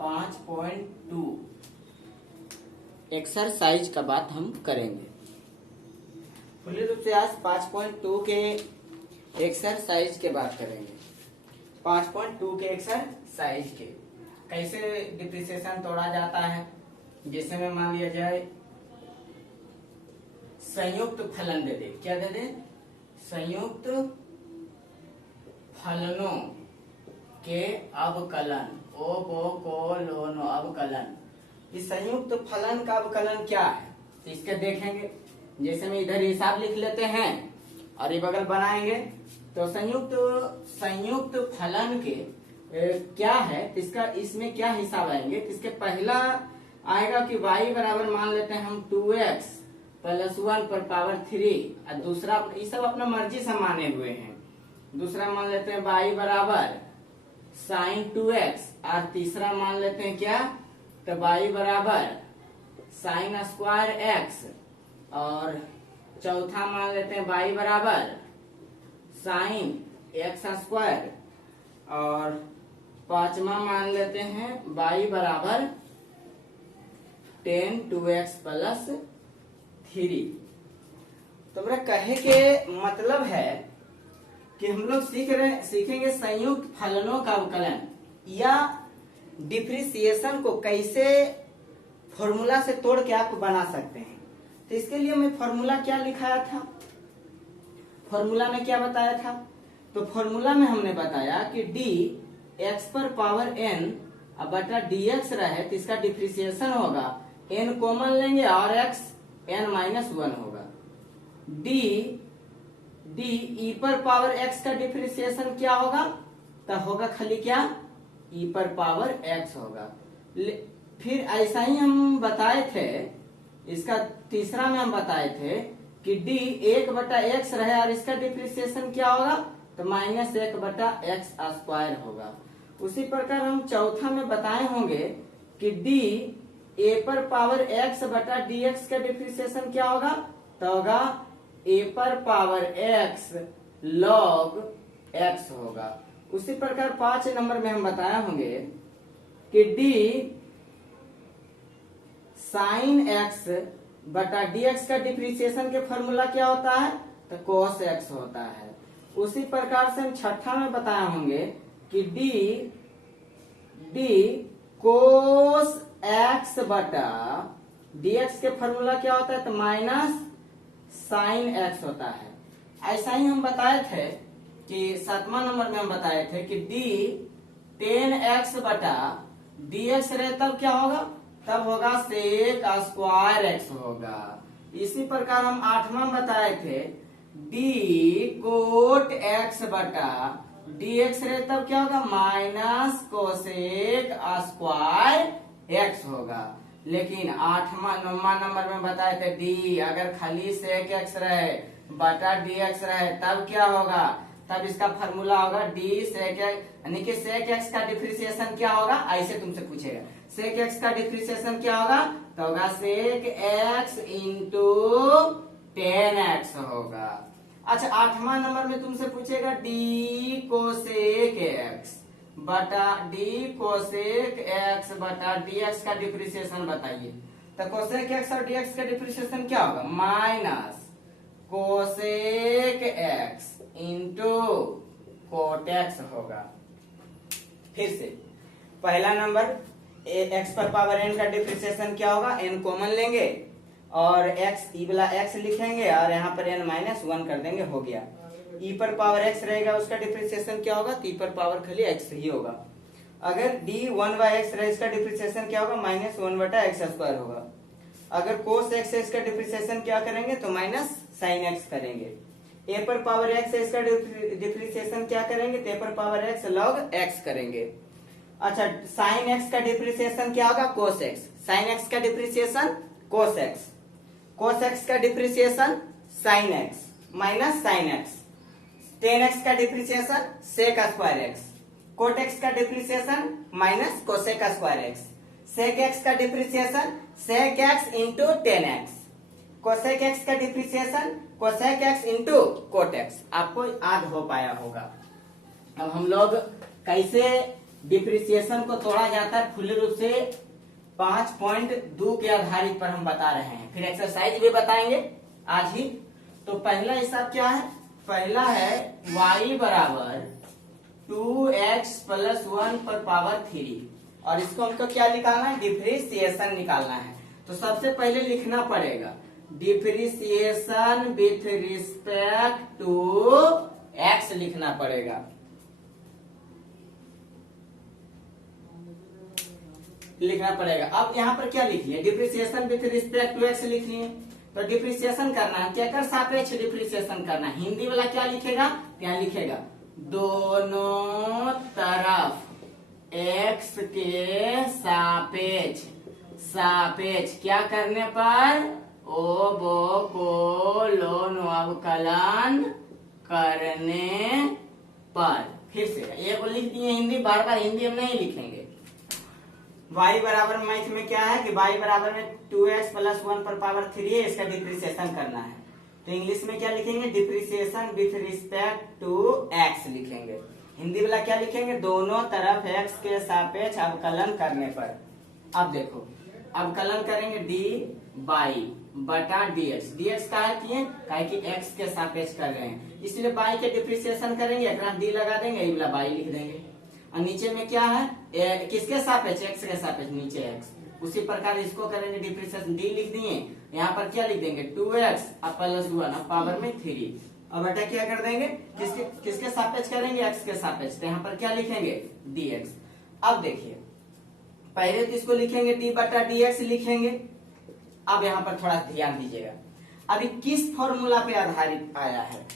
5.2 exercise का बात हम करेंगे। खुले रूप से आज 5.2 के एक्सरसाइज के बात करेंगे। 5.2 के एक्सरसाइज के कैसे डिप्रिसिएशन तोड़ा जाता है। जैसे में मान लिया जाए संयुक्त फलन दे दे, क्या दे दे, संयुक्त फलनों के अवकलन, ओ को लोनो अवकलन। इस संयुक्त फलन का अवकलन क्या है तो इसके देखेंगे। जैसे में इधर हिसाब लिख लेते हैं और ये बगल बनाएंगे तो संयुक्त फलन के क्या है तो इसका इसमें क्या हिसाब आएंगे। तो इसके पहला आएगा कि y बराबर मान लेते हैं हम 2x प्लस 1 पर पावर 3 और दूसरा ये सब अपना मर्जी से माने हुए हैं। दूसरा मान लेते हैं y बराबर sin 2x और तीसरा मान लेते हैं क्या तो y बराबर sin स्क्वायर x और चौथा मान लेते हैं y बराबर sin x स्क्वायर और पांचवा मान लेते हैं y बराबर tan 2x प्लस 3। तो मेरा कहे के मतलब है कि हम लोग सीखेंगे संयुक्त फलनों का अवकलन या डिप्रिसिएशन को कैसे फॉर्मूला से तोड़ के आप बना सकते हैं। तो इसके लिए मैं फॉर्मूला क्या लिखाया था, फॉर्मूला में क्या बताया था। तो फॉर्मूला में हमने बताया कि d x पर पावर n बटा dx रहे तो इसका डिप्रिसिएशन होगा n कॉमन लेंगे और x n-1 होगा। d e पर पावर x का डिप्रिसिएशन क्या होगा तो होगा खाली क्या e पर पावर x होगा। फिर ऐसा ही हम बताए थे, इसका तीसरा में हम बताए थे कि d 1/x रहे और इसका डिप्रिसिएशन क्या होगा तो -1/x स्क्वायर होगा। उसी प्रकार हम चौथा में बताए होंगे कि d a पर पावर x बटा dx का डिप्रिसिएशन क्या होगा तो होगा a पर पावर x log x होगा। उसी प्रकार 5 नंबर में हम बताए होंगे कि d sin x बटा dx का डिप्रिसिएशन के फॉर्मूला क्या होता है तो cos x होता है। उसी प्रकार से हम छठा में बताए होंगे कि d cos x बटा dx के फॉर्मूला क्या होता है तो माइनस साइन x होता है। ऐसा ही हम बताए थे कि 7वां नंबर में हम बताए थे कि d tan x बटा dx रहे तब क्या होगा तब होगा sec स्क्वायर x होगा। इसी प्रकार हम 8वां बताए थे d cot x बटा dx रहे तब क्या होगा माइनस कोसेक स्क्वायर x होगा। लेकिन 9वां नंबर में बताए थे d अगर खाली sec x रहे बटा dx रहे तब क्या होगा तब इसका फॉर्मूला होगा d sec x, यानी कि sec x का डिप्रिसिएशन क्या होगा ऐसे तुमसे पूछेगा sec x का डिप्रिसिएशन क्या होगा तो होगा sec x into tan x होगा। अच्छा 8वां नंबर में तुमसे पूछेगा d cosec x बटा d cosec x बटा dx का डिप्रिसिएशन बताइए। तो cosec x और dx का डिप्रिसिएशन क्या होगा minus cosec x into cot x होगा। फिर से पहला नंबर x पर पावर n का डिप्रिसिएशन क्या होगा n कॉमन लेंगे और x ई वाला x लिखेंगे और यहाँ पर n-1 कर देंगे, हो गया। e पर पावर x रहेगा उसका डिप्रिसिएशन क्या होगा तो e पर पावर खाली x ही होगा। अगर d 1/x रहे इसका डिप्रिसिएशन क्या होगा -1/x स्क्वायर होगा। अगर cos x है इसका डिप्रिसिएशन क्या करेंगे तो माइनस sin x करेंगे। a पर पावर x है इसका डिप्रिसिएशन क्या करेंगे तो a पर पावर x log x करेंगे। अच्छा sin x का डिप्रिसिएशन क्या होगा cos x, sin x का depreciation cos x, cos x का depreciation sin x minus sin x, tan x का depreciation sec square x, cot x का depreciation minus cosec square x, sec x का depreciation sec x into tan x, cosec x का depreciation cosec x into cot x। आपको याद हो पाया होगा। अब हम लोग कैसे डिप्रिसिएशन को तोड़ा जाता है फुल रूप से 5.2 के आधारित पर हम बता रहे हैं। फिर एक्सरसाइज भी बताएंगे आज ही। तो पहला हिसाब क्या है? पहला है y बराबर 2x प्लस 1 पर पावर 3 और इसको हमको क्या निकालना है? डिप्रिसिएशन निकालना है। तो सबसे पहले लिखना पड़ेगा differentiation with respect to x लिखना पड़ेगा। अब यहाँ पर क्या लिखिए? Differentiation with respect to x लिखिए। तो डिप्रिसिएशन करना है, क्या कर? सापेक्ष डिप्रिसिएशन करना है। हिंदी वाला क्या लिखेगा? क्या लिखेगा? दोनों तरफ x के सापेक्ष क्या करने पर? अवकलन करने पर। फिर से ये को लिख दिए हिंदी, बार बार हिंदी हम नहीं लिखेंगे। y बराबर मैथ में क्या है कि y बराबर में 2x प्लस 1 पर पावर 3 है, इसका डिप्रिसिएशन करना है। तो इंग्लिश में क्या लिखेंगे? Depreciation with respect to x लिखेंगे। हिंदी वाला क्या लिखेंगे? दोनों तरफ x के सापेक्ष अवकलन करने पर। अब देखो अवकलन करेंगे dy बटा dx। dx का है कि x के सापेक्ष कर रहे हैं, इसलिए y के डिप्रिसिएशन करेंगे, एक d लगा देंगे, ये वाला y लिख देंगे। और नीचे में क्या है? किसके सापेक्ष? x के सापेक्ष, नीचे x। उसी प्रकार इसको करेंगे डिप्रिसिएशन, d लिख दिए, यहाँ पर क्या लिख देंगे? 2x प्लस 1 पावर में 3। अब बेटा क्या कर देंगे? किसके सापेक्ष करेंगे? x के सापेक्ष। तो यहाँ पर क्या लिखेंगे? dx। अब देखिए पहले तो इसको लिखेंगे d बटा dx लिखेंगे। अब यहाँ पर थोड़ा ध्यान दीजिएगा, अभी किस फॉर्मूला पे आधारित आया है?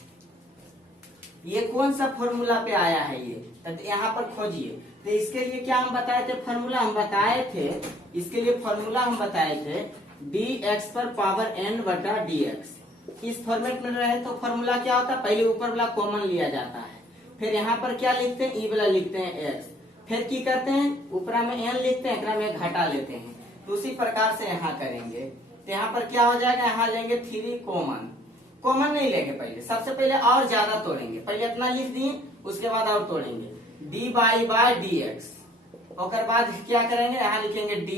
ये कौन सा फॉर्मूला पे आया है? ये तो यहाँ पर खोजिए। तो इसके लिए क्या हम बताए थे? फॉर्मूला हम बताए थे, इसके लिए फॉर्मूला हम बताए थे dx पर पावर n बटा dx। इस फॉर्मेट में रहे तो फॉर्मूला क्या होता है? पहले ऊपर वाला कॉमन लिया जाता है, फिर यहाँ पर क्या लिखते हैं? ई वाला लिखते हैं x, फिर की करते हैं? ऊपरा में n लिखते हैं, एकरा में घटा लेते हैं। तो उसी प्रकार से यहाँ करेंगे। तो यहाँ पर क्या हो जाएगा? यहाँ लेंगे 3 कॉमन नहीं लेंगे, पहले सबसे पहले और ज्यादा तोड़ेंगे। पहले इतना लिख दिए, उसके बाद और तोड़ेंगे dy बाय dx। और बाद क्या करेंगे? यहाँ लिखेंगे d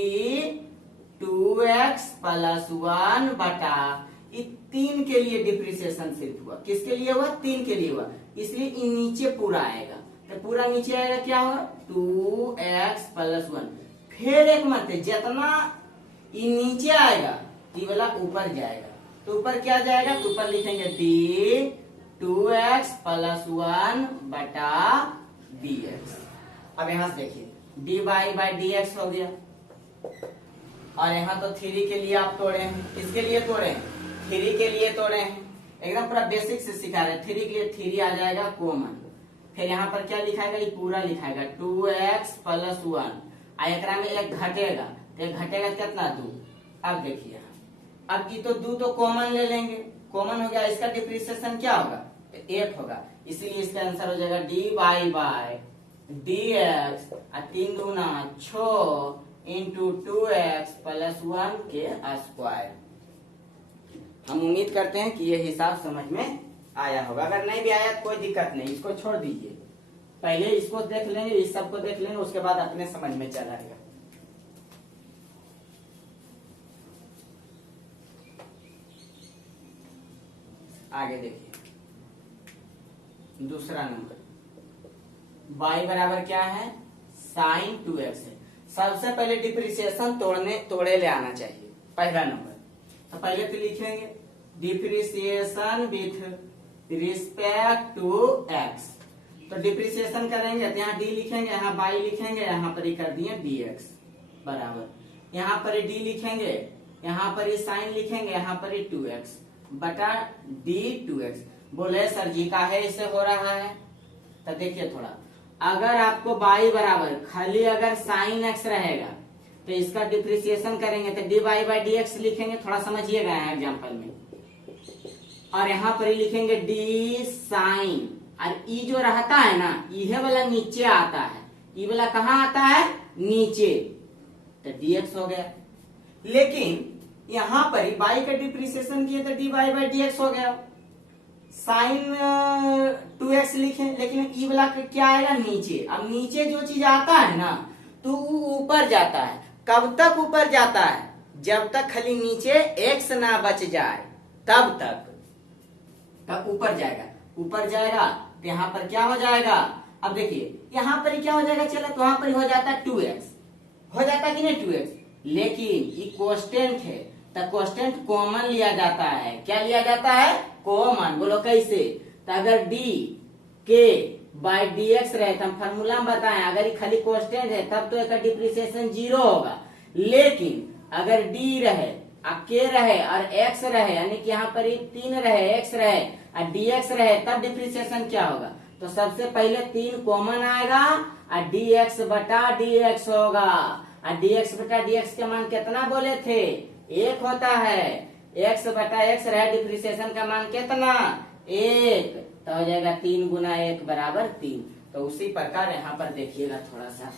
2x प्लस 1 बटा 3 के लिए डिप्रिसिएशन सिर्फ हुआ। किसके लिए हुआ? 3 के लिए हुआ, इसलिए नीचे पूरा आएगा। तो पूरा नीचे आएगा क्या होगा? 2x plus 1। फिर एक मत जितना नीचे आएगा ये वाला ऊपर जाएगा। तो ऊपर क्या जाएगा? तो ऊपर लिखेंगे d 2x प्लस 1 बटा dx। अब यहाँ से देखिए dy बाई dx हो गया, और यहाँ तो 3 के लिए आप तोड़े हैं। किसके लिए तोड़े हैं? 3 के लिए तोड़े हैं। एकदम पूरा बेसिक से सिखा रहे हैं। 3 के लिए 3 आ जाएगा कॉमन। फिर यहाँ पर क्या लिखाएगा? ये पूरा लिखाएगा 2x प्लस 1, एकरा में एक घटेगा, एक घटेगा कितना? 2। अब देखिए अब ये तो 2 तो कॉमन ले लेंगे, कॉमन हो गया, इसका डिप्रिसिएशन क्या होगा? 1 होगा, इसलिए इसका आंसर हो जाएगा dy बाय dx 3 दूना 6 इंटू 2x प्लस 1 के स्क्वायर। हम उम्मीद करते हैं कि ये हिसाब समझ में आया होगा। अगर नहीं भी आया तो कोई दिक्कत नहीं, इसको छोड़ दीजिए, पहले इसको देख लेंगे, इस सबको देख लेंगे, उसके बाद अपने समझ में चल आएगा। आगे देखिए दूसरा नंबर, y बराबर क्या है? साइन 2x है। सबसे पहले डिप्रिसिएशन तोड़े ले आना चाहिए, पहला नंबर। तो पहले तो लिखेंगे depreciation with respect to x। तो डिप्रिसिएशन करेंगे तो यहाँ d लिखेंगे, यहाँ y लिखेंगे, यहाँ पर ही कर दिए dx बराबर, यहाँ पर d लिखेंगे, यहाँ पर ही साइन लिखेंगे, यहाँ पर ही 2x बटा d 2x। बोले सर जी का है इससे हो रहा है? तो देखिए थोड़ा, अगर आपको y बराबर खाली अगर साइन x रहेगा तो इसका डिप्रिसिएशन करेंगे तो dy बाई dx लिखेंगे। थोड़ा समझिएगा यहाँ एग्जाम्पल में, और यहाँ पर ही लिखेंगे d साइन, और ई जो रहता है ना, ये वाला नीचे आता है, ये वाला कहाँ आता है? नीचे, तो dx हो गया। लेकिन यहाँ पर y का डिप्रिसिएशन किए तो dy बाई dx हो गया। साइन 2x लिखे, लेकिन ई वाला क्या आएगा नीचे। अब नीचे जो चीज आता है ना तो वो ऊपर जाता है। कब तक ऊपर जाता है? जब तक खाली नीचे x ना बच जाए तब तक ऊपर जाएगा। ऊपर जाएगा तो यहाँ पर क्या हो जाएगा? अब देखिए यहाँ पर क्या हो जाएगा, चलो तो वहां पर हो जाता है 2x, हो जाता है कि नहीं 2x, लेकिन ये कांस्टेंट है तो कांस्टेंट कॉमन लिया जाता है। क्या लिया जाता है? कॉमन। बोलो कैसे? तो अगर d k by d x रहे तो हम फॉर्मूला में बताएं, अगर ये खाली कांस्टेंट है तब तो इसका डिप्रिसिएशन 0 होगा, लेकिन अगर d रहे k रहे और x रहे, यानी कि यहाँ पर 3 रहे, x रहे और dx रहे, तब डिप्रिसिएशन क्या होगा? तो सबसे पहले 3 कॉमन आएगा और dx बटा dx होगा। और dx बटा dx के मान कितना बोले थे? 1 होता है। x बटा x रहे, डिप्रिसिएशन का मान कितना? 1, तो हो जाएगा 3 गुना 1 बराबर 3। तो उसी प्रकार यहाँ पर देखिएगा थोड़ा सा,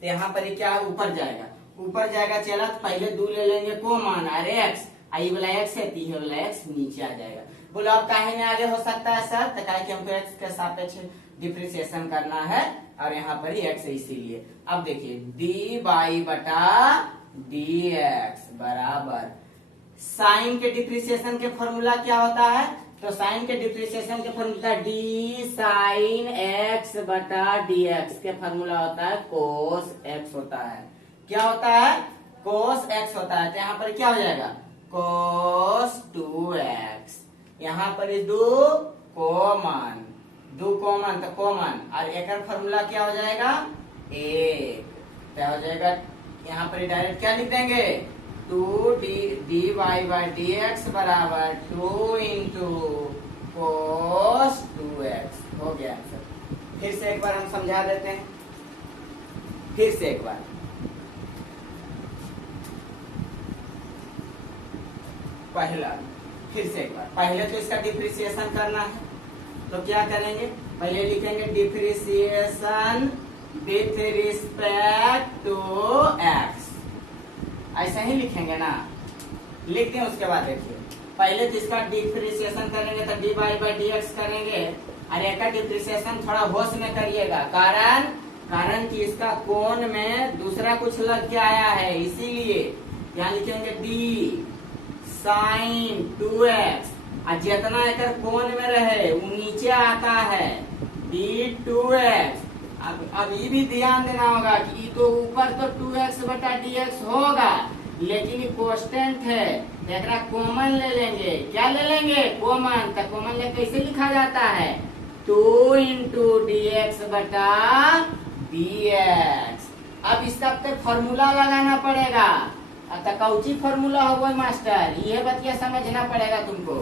तो यहाँ पर क्या ऊपर जाएगा, ऊपर जाएगा। चला तो पहले 2 ले लेंगे कॉमन और x, आई वाला x है, ती वाला x नीचे आ जाएगा। बोलो अब काहे में आगे हो सकता है सर? तो काहे कि हमको x के सापेक्ष डिप्रिसिएशन करना है और यहाँ पर ही x है, इसीलिए। अब देखिए dy बटा dx बराबर साइन के डिप्रिसिएशन के फॉर्मूला क्या होता है? तो साइन के डिप्रिसिएशन के फॉर्मूला d साइन x बटा dx के फॉर्मूला होता है cos x होता है। क्या होता है? cos x होता है। तो यहाँ पर क्या हो जाएगा? cos 2x। यहाँ पर 2 कॉमन, 2 कॉमन तो कॉमन, और एक फॉर्मूला क्या हो जाएगा? 1। क्या हो जाएगा? यहाँ पर डायरेक्ट क्या लिख देंगे? 2dy बाई dx बराबर 2 इंटू cos 2x। हो गया आंसर। फिर से एक बार हम समझा देते हैं, फिर से एक बार। पहला, फिर से एक बार, पहले तो इसका डिप्रिसिएशन करना है, तो क्या करेंगे? पहले लिखेंगे depreciation with respect to x, ऐसा ही लिखेंगे ना। लिखते हैं, उसके बाद देखिए पहले तो इसका डिप्रिसिएशन करेंगे तो dy बाई dx करेंगे, और एक डिप्रिसिएशन थोड़ा होश में करिएगा, कारण कि इसका कोण में दूसरा कुछ लग के आया है, इसीलिए यहाँ लिखेंगे d साइन 2x, और जितना एक कोण में रहे वो नीचे आता है d2x। अब ये भी ध्यान देना होगा कि तो ऊपर तो 2x बटा dx होगा, लेकिन ये कांस्टेंट है, एकरा कॉमन ले लेंगे। क्या ले लेंगे? कॉमन। तो कॉमन ले कैसे लिखा जाता है? 2 इंटू dx बटा dx। अब इसका तो फॉर्मूला लगाना पड़ेगा। तो कौची फॉर्मूला होगा मास्टर? ये बतिया समझना पड़ेगा तुमको।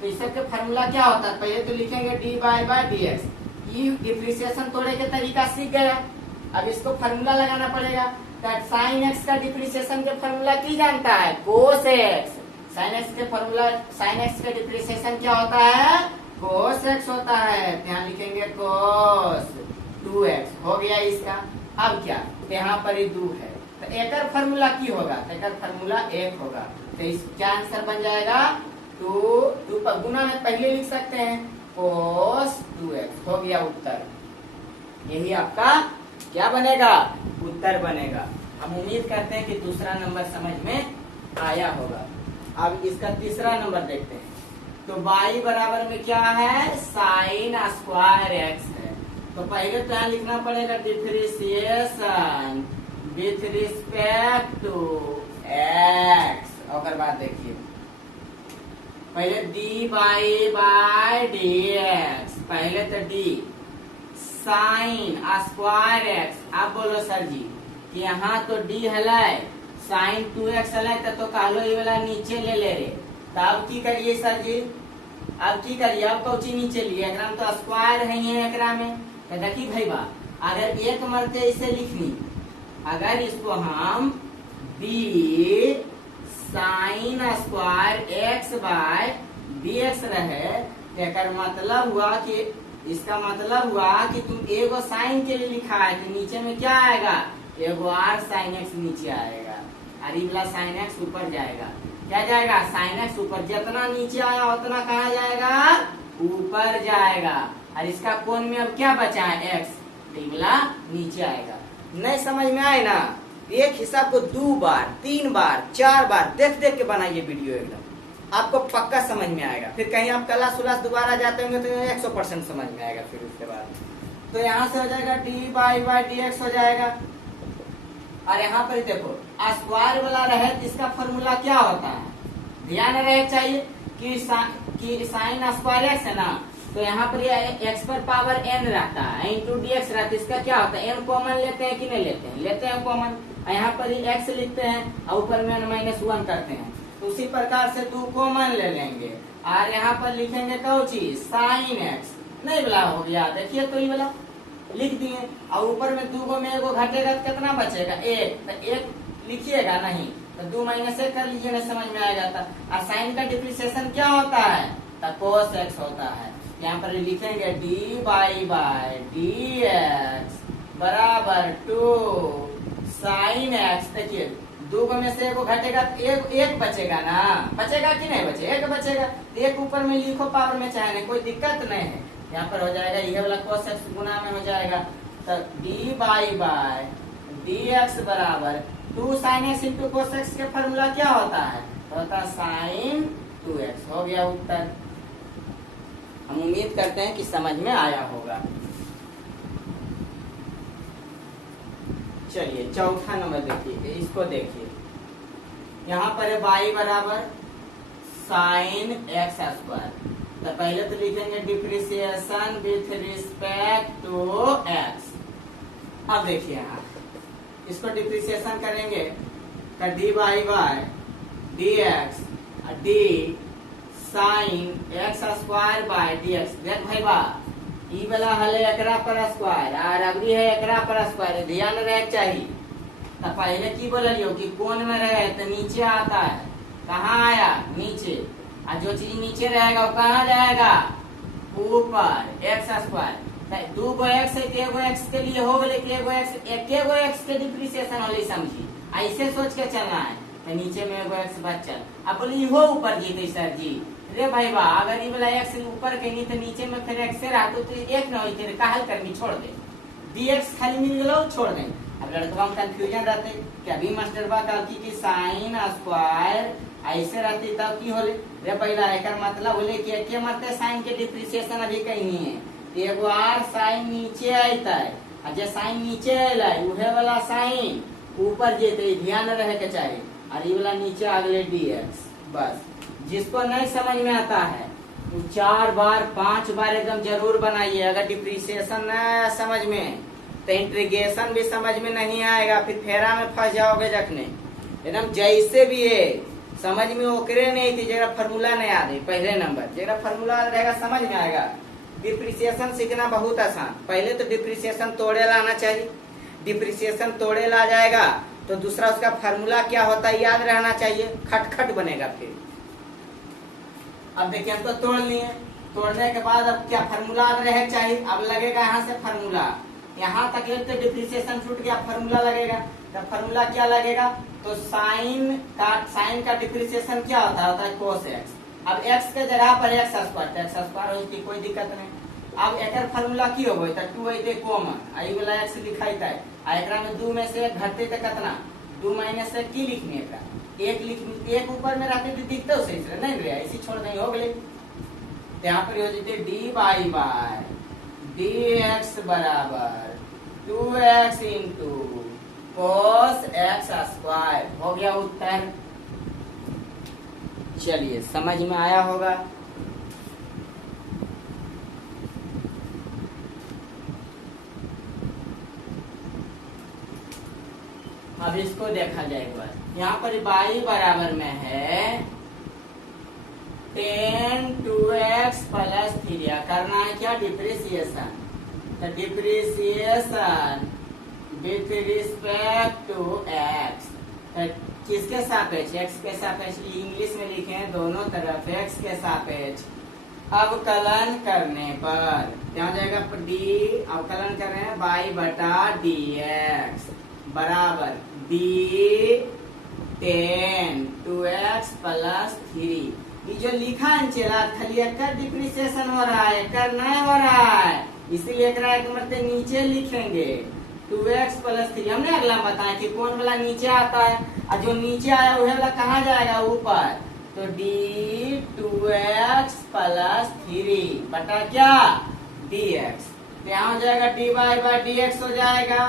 तो इस सबके फॉर्मूला क्या होता है? पहले तो लिखेंगे dy बाई dx। ये डिप्रिसिएशन तोड़े के तरीका सीख गया, अब इसको फॉर्मूला लगाना पड़ेगा। तो साइन x का डिप्रिसिएशन के फॉर्मूला की जानता है? cos x। साइन x के फॉर्मूला, साइन x का डिप्रिसिएशन क्या होता है? cos x होता है। यहाँ लिखेंगे cos 2x। हो गया इसका। अब क्या? तो यहाँ पर ही 2 है, तो एक फॉर्मूला की होगा? तो एक फॉर्मूला 1 होगा। तो इस क्या आंसर बन जाएगा? 2 पर गुना में पहले लिख सकते हैं cos 2x। हो गया उत्तर। यही आपका क्या बनेगा? उत्तर बनेगा। हम उम्मीद करते हैं कि दूसरा नंबर समझ में आया होगा। अब इसका तीसरा नंबर देखते हैं। तो y बराबर में क्या है? साइन स्क्वायर x है। तो पहले तो यहाँ लिखना पड़ेगा differentiation with respect to x। और बाद देखिए पहले dy बाई dx, पहले तो d साइन स्क्वायर x। आप बोलो सर जी कि यहाँ तो d है, साइन 2x है, तो कहलो ये वाला नीचे ले ले रे। तो अब की करिए सर जी? अब की करिए? अब कौची नीचे लिए? एकरा में तो स्क्वायर है ही एकरा में। तो देखी भाई बा, अगर एक मरते इसे लिखनी, अगर इसको हम d sine square x by dx रहे, तो मतलब हुआ कि इसका मतलब हुआ कि तुम एगो साइन के लिए लिखा है, तो नीचे में क्या आएगा? एगो r साइन x नीचे आएगा, और ये वाला साइन x ऊपर जाएगा। क्या जाएगा, साइन एक्स ऊपर, जितना नीचे आया उतना कहाँ जाएगा, ऊपर जाएगा। और इसका कोण में अब क्या बचा है, एक्स, तो ये वाला नीचे आएगा। नहीं समझ में आए ना, एक हिसाब को 2 बार 3 बार 4 बार देख देख के बनाइए वीडियो, एकदम आपको पक्का समझ में आएगा। फिर कहीं आप क्लास उलास दोबारा जाते होंगे तो 100% समझ में आएगा। फिर उसके बाद तो यहाँ से हो जाएगा डी बाई डी एक्स हो जाएगा। और यहाँ पर देखो स्क्वायर वाला रहे तो इसका फॉर्मूला क्या होता है, ध्यान रहे चाहिए कि साइन स्क्वायर एक्स है ना, तो यहाँ पर ये एक्स पर पावर एन रहता है, इंटू डी एक्स रहता है। इसका क्या होता है, एन कॉमन लेते हैं कि नहीं लेते हैं, लेते हैं कॉमन। यहाँ पर ही एक्स लिखते हैं और ऊपर में -1 करते हैं। तो उसी प्रकार से 2 कॉमन ले लेंगे और यहाँ पर लिखेंगे कौन चीज, साइन एक्स। नहीं वाला हो गया, देखिए तो ये वाला लिख दिए। और ऊपर में 2 में एगो घटेगा तो कितना बचेगा, 1। तो 1 लिखिएगा नहीं तो 2 -1 कर लीजिए, नहीं समझ में आएगा। और साइन का डिप्रिसिएशन क्या होता है, तो कोस एक्स होता है। यहाँ पर लिखेंगे डी बाई डी एक्स बराबर 2 साइन एक्स। देखिए 2 में से एगो घटेगा तो एक बचेगा ना, बचेगा कि नहीं बचेगा, 1 बचेगा। 1 ऊपर में लिखो पावर में चाहे नहीं, कोई दिक्कत नहीं है। यहाँ पर हो जाएगा ये वाला कोस एक्स गुना में हो जाएगा, तो डी बाई डी एक्स बराबर 2 sine x into cos x के फॉर्मूला क्या होता है, होता है साइन 2x। हो गया उत्तर। हम उम्मीद करते हैं कि समझ में आया होगा। चलिए चौथा नंबर देखिए, इसको देखिए। यहाँ पर है y बराबर साइन एक्स स्क्वायर। तो पहले तो लिखेंगे depreciation with respect to x. अब देखिए यहाँ इसको डिप्रिसिएशन करेंगे तो d by d x d sine x square by d x. देख भाई बा ई वाला हले एकरा पर स्क्वायर और अबरी है एकरा पर स्क्वायर, ध्यान रहे चाहिए। तो पहले की बोलियो कि कोण में रहे तो नीचे आता है, कहाँ आया, नीचे। और जो चीज नीचे रहेगा वो कहाँ जाएगा, ऊपर, एक्स स्क्वायर। 2 गो एक्स है, एगो एक्स के लिए हो गए, एगो एक्स के डिप्रिसिएशन होली, समझी। ऐसे सोच के चलना है। तो नीचे में एगो एक्स बचल, अब बोली हो ऊपर जीते सर जी। रे भाई बा अगर ये वाला एक्स ऊपर के नहीं तो नीचे में फिर एक्स रहा तो 1 न होते, कहल करनी छोड़ दे, डी एक्स खाली मिल गलो छोड़ दे। अब लड़का में कंफ्यूजन रहते कि अभी मास्टर बा कहती कि साइन स्क्वायर ऐसे रहती तब की होले। रे पहला एक मतलब बोले कि एके मरते साइन के डिप्रिसिएशन अभी कहीं नहीं है, एगो आर साइन नीचे आता है और जो साइन नीचे आला उहे वाला साइन ऊपर जेते, ध्यान रहे के चाहिए। और ये वाला नीचे अगले डी एक्स। बस जिसको नहीं समझ में आता है वो 4 बार 5 बार एकदम जरूर बनाइए। अगर डिप्रिसिएशन न समझ में तो इंटीग्रेशन भी समझ में नहीं आएगा, फिर फेरा में फंस जाओगे जखने। एकदम जैसे भी है समझ में ओकरे नहीं थी, जरा फॉर्मूला नहीं आ रही। पहले नंबर जरा फॉर्मूला रहेगा समझ में आएगा। डिप्रिसिएशन सीखना बहुत आसान। पहले तो डिप्रिसिएशन तोड़े लाना चाहिए, डिप्रिसिएशन तोड़े ला जाएगा तो दूसरा उसका फॉर्मूला क्या होता है याद रहना चाहिए, खटखट बनेगा। फिर अब देखिए हमको तोड़ लिए, तोड़ने के बाद अब क्या फॉर्मूला रहे चाहिए। अब लगेगा यहाँ से फॉर्मूला, यहाँ तक तो डिप्रिसिएशन छूट गया, फॉर्मूला लगेगा। तो फॉर्मूला क्या लगेगा, तो साइन का डिप्रिसिएशन क्या होता है कोस एक्स। अब एक्स के जगह पर एक्स स्क्वायर हो की कोई दिक्कत नहीं। अब एक फॉर्मूला की हो गई 2 अते कॉमन, आई वाला एक्स लिखाई था। एकरा में 2 में से घटते तो कितना, 2 माइनस से की लिखनी है, 1 लिखनी, 1 ऊपर में रहते तो दिखते उसे नहीं रहे, ऐसी छोड़ नहीं हो गए। यहाँ पर हो जाते डी बाई डी एक्स बराबर 2x into cos x square. हो गया उत्तर। चलिए समझ में आया होगा। अब इसको देखा जाए एक बार। यहाँ पर y बराबर में है 10 2x प्लस 3। करना है क्या, डिप्रिसिएशन। तो differentiation with respect to x, किसके सापेक्ष, x के सापेक्ष। इंग्लिश में लिखे हैं दोनों तरफ x के सापेक्ष। अवकलन करने पर क्या जाएगा, d अवकलन कर रहे हैं y बटा dx बराबर d 10 2x प्लस 3। ये जो लिखा है चला खाली एक डिप्रिसिएशन हो रहा है, एक नहीं हो रहा है, इसीलिए एक मरते नीचे लिखेंगे 2x प्लस 3। हमने अगला बताया कि कौन वाला नीचे आता है, और जो नीचे आया वह वाला कहाँ जाएगा, ऊपर। तो d 2x प्लस 3 बटा क्या, dx। तो यहाँ हो जाएगा dy बाई dx हो जाएगा।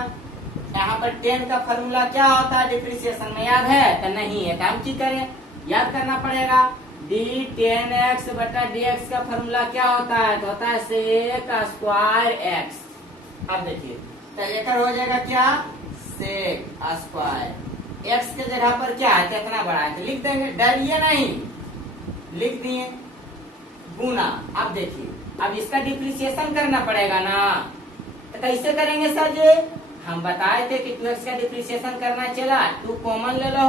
यहाँ पर 10 का फॉर्मूला क्या होता है डिप्रिसिएशन में, याद है? तो नहीं है, तो हम की करें, याद करना पड़ेगा। d 10x बटा dx का फॉर्मूला क्या होता है, तो होता है सेक स्क्वायर x। अब देखिए तो एक हो जाएगा क्या, सेक स्क्वायर x के जगह पर क्या है, कितना बड़ा है तो लिख देंगे, डरिए नहीं, लिख दिए गुना। अब देखिए अब इसका डिप्रिसिएशन करना पड़ेगा ना, तो कैसे करेंगे सर जी? हम बताए थे कि 2x का डिप्रिसिएशन करना चला, 2 कॉमन ले लो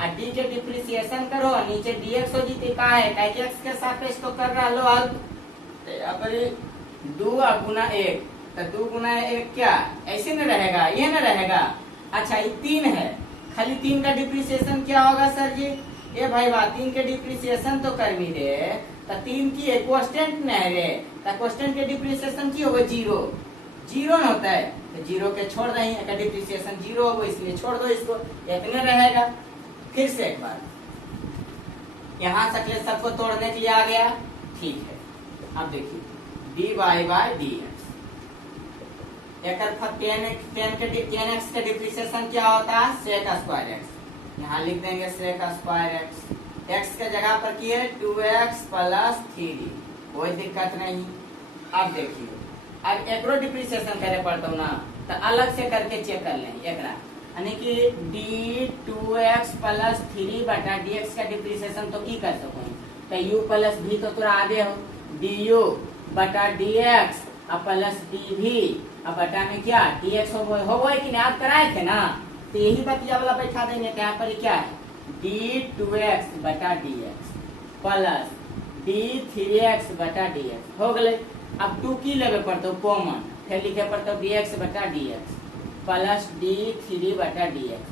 और d के डिप्रिसिएशन करो, नीचे dx हो जीती का है, x के सापेक्ष तो कर रहा लो हल। तो यहाँ पर 2 गुना 1, तो 2 गुना 1 क्या ऐसे न रहेगा, ये न रहेगा। अच्छा ये 3 है, खाली 3 का डिप्रिसिएशन क्या होगा सर जी? ए भाई बात 3 के डिप्रिसिएशन तो कर भी दे, तो 3 की एक कांस्टेंट नहीं रे, तो कांस्टेंट के डिप्रिसिएशन की होगा 0 0 न होता है, तो 0 के छोड़ दें, एक डिप्रिसिएशन 0 होगा इसलिए छोड़ दो इसको, इतने रहेगा। फिर से एक बार यहाँ सकले सबको तोड़ने के लिए आ गया, ठीक है। अब देखिए dy बाई dx, एक 10x का डिप्रिसिएशन क्या होता है, सेक स्क्वायर x। यहाँ लिख देंगे सेक स्क्वायर x, x के जगह पर की है 2x प्लस 3, कोई दिक्कत नहीं। अब देखिए अब एकरो डिप्रिसिएशन करे पड़ता हूँ ना, तो अलग से करके चेक कर लें एकरा, यानी कि d 2x प्लस 3 बटा dx का डिप्रिसिएशन तो की कर सकूँ, तो u प्लस v तो तोरा आदे हो, du बटा dx अब प्लस dv अब बटा में क्या dx हो गए कि याद कराए थे ना, तो यही बतिया वाला बैठा देंगे। यहाँ पर क्या है d 2x बटा dx प्लस d 3x बटा dx हो गए। अब 2 की लेवे पड़ते कॉमन, फिर लिखे पड़ते dx बटा dx प्लस d 3 बटा dx,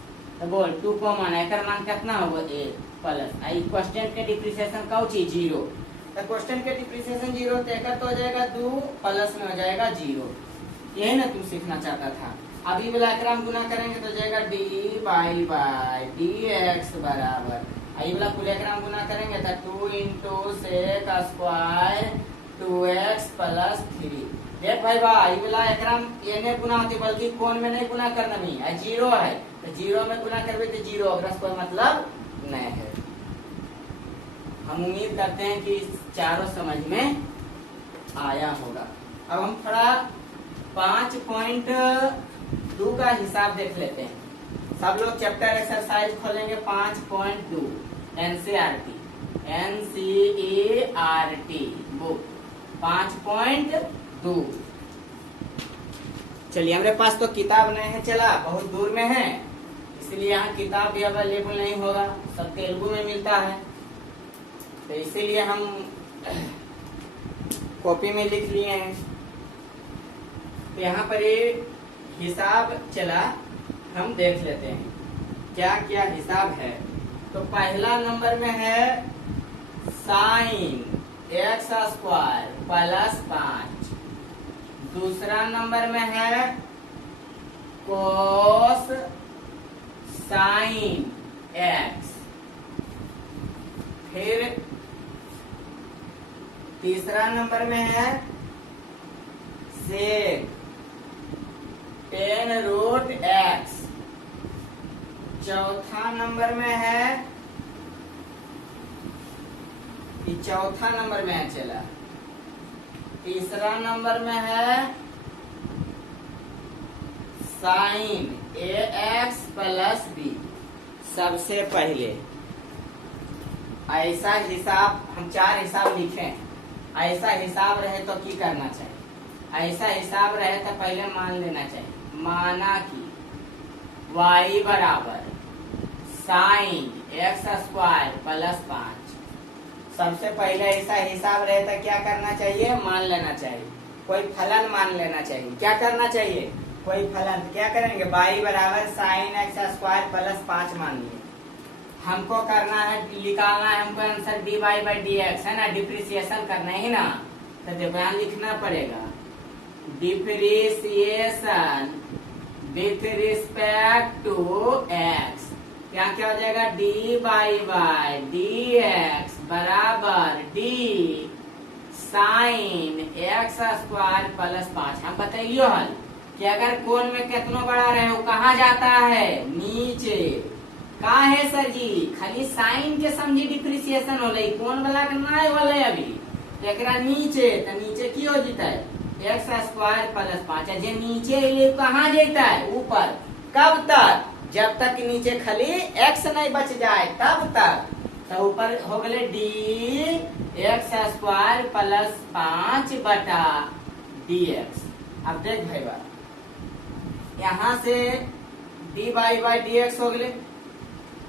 तो बोल 2 कॉमन है, एकर मान कितना होगा 1 प्लस आई क्वेश्चन के डिप्रिसिएशन का चीज 0, तो क्वेश्चन के डिप्रिसिएशन 0 तो एकर तो हो जाएगा 2 प्लस में हो जाएगा 0। यही ना तुम सीखना चाहता था। अभी वाला एकरा हम गुना करेंगे तो जाएगा dy बाई dx बराबर, आई वाला कुल एकरा हम गुना करेंगे तो 2 into sec square 2x plus 3। देख भाई भाई वाला एकराम ये नहीं गुना होती, बल्कि कौन में नहीं गुना करना नहीं है, 0 है, तो 0 में गुना करवे तो 0, अगर कोई मतलब नहीं है। हम उम्मीद करते हैं कि चारों समझ में आया होगा। अब हम थोड़ा 5.2 का हिसाब देख लेते हैं। सब लोग चैप्टर एक्सरसाइज खोलेंगे 5.2 NCERT बुक 5.2। चलिए हमारे पास तो किताब नहीं है, चला बहुत दूर में है, इसलिए यहाँ किताब भी अवेलेबल नहीं होगा, सब तेलुगु में मिलता है, तो इसीलिए हम कॉपी में लिख लिए हैं। तो यहाँ पर ये हिसाब चला, हम देख लेते हैं क्या क्या हिसाब है। तो पहला नंबर में है साइन x स्क्वायर प्लस 5, दूसरा नंबर में है कोस साइन x, फिर तीसरा नंबर में है सेक 10 रूट x, चौथा नंबर में है, चौथा नंबर में है चला, तीसरा नंबर में है साइन ax प्लस b। सबसे पहले ऐसा हिसाब हम 4 हिसाब लिखे, ऐसा हिसाब रहे तो की करना चाहिए, ऐसा हिसाब रहे तो पहले मान लेना चाहिए, माना कि y बराबर साइन x स्क्वायर प्लस 5। सबसे पहले ऐसा हिसाब रहे तो क्या करना चाहिए, मान लेना चाहिए, कोई फलन मान लेना चाहिए। क्या करना चाहिए, कोई फलन, क्या करेंगे y बराबर साइन x स्क्वायर प्लस 5 मान लिए। हमको करना है, निकालना है हमको answer dy by d x, है ना, डिप्रिसिएशन करना है ना। तो देखो यहाँ लिखना पड़ेगा differentiation with respect to x, क्या क्या हो जाएगा, डी बाई डी एक्स बराबर d sine x square plus 5। हम बताइयो हल कि अगर कोण में कितना बड़ा रहे वो कहाँ जाता है, नीचे। कहा है सर जी, खाली साइन के समझी डिप्रिसिएशन हो रही, कोण वाला करना है वाले अभी तो एकरा नीचे, तो नीचे की हो जाता है एक्स स्क्वायर प्लस 5। जे नीचे ये कहाँ जाता है, ऊपर। कब तक, जब तक नीचे खाली एक्स नहीं बच जाए तब तक। तो ऊपर हो गए डी एक्स स्क्वायर प्लस 5 बटा डी एक्स। अब देख भाई बात, यहाँ से डी बाई डी एक्स हो गए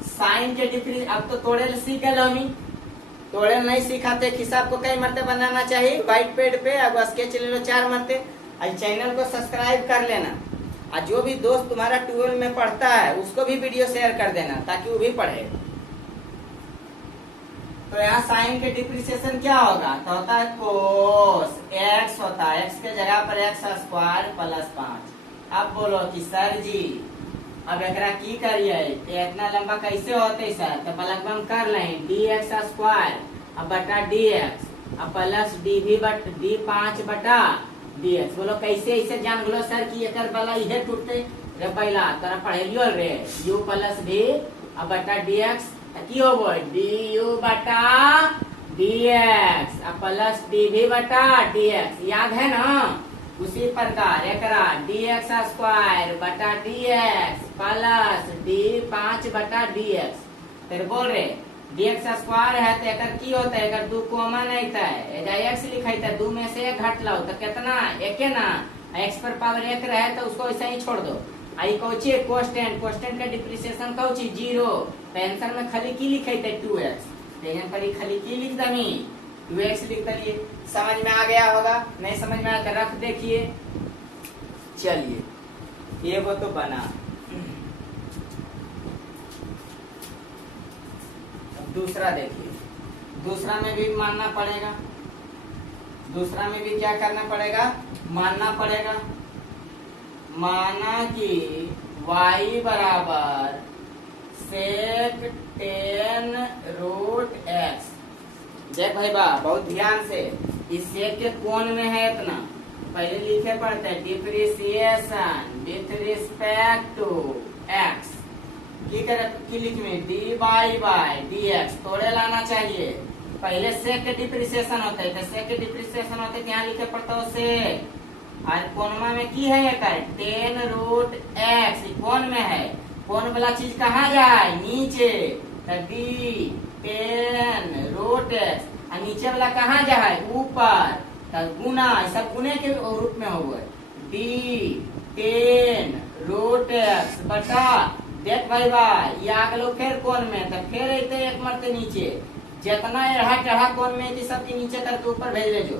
साइन के डिफरेंस। अब तो तोड़े सीख गए हमी, तोड़े नहीं सिखाते हिसाब को कई मरते बनाना चाहिए व्हाइट पेड पे। अब स्केच ले लो 4 मरते। आज चैनल को सब्सक्राइब कर लेना, और जो भी दोस्त तुम्हारा 12 में पढ़ता है उसको भी वीडियो शेयर कर देना ताकि वो भी पढ़े। तो यहाँ साइन के डिप्रिसिएशन क्या होगा, तो होता है कोस एक्स, होता है एक्स के जगह पर एक्स स्क्वायर प्लस 5। अब बोलो कि सर जी अब एकरा की करिए, इतना लंबा कैसे होते सर, तो बलकबम कर लें डी एक्स स्क्वायर अब बटा डी एक्स अब प्लस डी भी बट डी 5 बटा डी एक्स। बोलो कैसे ऐसे जान लो सर की एकर वाला इहे टूटते रे, पहला तोरा पढ़ेलियो रे यू प्लस डी अब बटा डी एक्स की होबो डी यू बटा डी एक्स अब प्लस डी भी बटा डी एक्स, याद है ना। उसी प्रकार एकरा डी एक्स स्क्वायर बटा डी एक्स प्लस डी 5 बटा डी एक्स। फिर बोल रहे डी एक्स स्क्वायर है तो एकर की होता है, एकर 2 कॉमन आता है, एजा एक्स लिखाई था 2 में से 1 घट लो तो कितना, एक है ना, एक्स पर पावर 1 रहे तो उसको ऐसा ही छोड़ दो। आई कौची कोस्टेंट, कोस्टेंट का डिप्रिसिएशन कौची 0, तो आंसर में खाली की लिखाई थे 2x, लेकिन पर खाली की लिख दमी 2x लिख दिए। समझ में आ गया होगा, नहीं समझ में आकर रख देखिए। चलिए ये वो तो बना। अब दूसरा देखिए, दूसरा में भी मानना पड़ेगा, दूसरा में भी क्या करना पड़ेगा, मानना पड़ेगा। माना कि y बराबर सेक 10 रूट एक्स। देख भाई बा बहुत ध्यान से, इस सेक के कोण में है इतना, पहले लिखे पड़ते हैं differentiation with respect to x की लिख में डी बाई डी एक्स तोड़े लाना चाहिए। पहले सेक के डिप्रिसिएशन होते है, तो सेक के डिप्रिसिएशन होते यहाँ लिखे पड़ता हो सेक, और कोनमा में की है एकर 10 रूट एक्स, कोण में है, कोण वाला चीज कहाँ जाए, नीचे, तो डी 10 रूट एक्स, और नीचे वाला कहाँ जाए, ऊपर, तो गुना, सब गुने के रूप में हो गए डी 10 रूट एक्स बटा। देख भाई भाई ये आ गलो फिर कोण में, तो फिर ऐसे एक मरते नीचे, जितना एढ़ा टेढ़ा कोण में थी सबके नीचे करके ऊपर भेज ले जो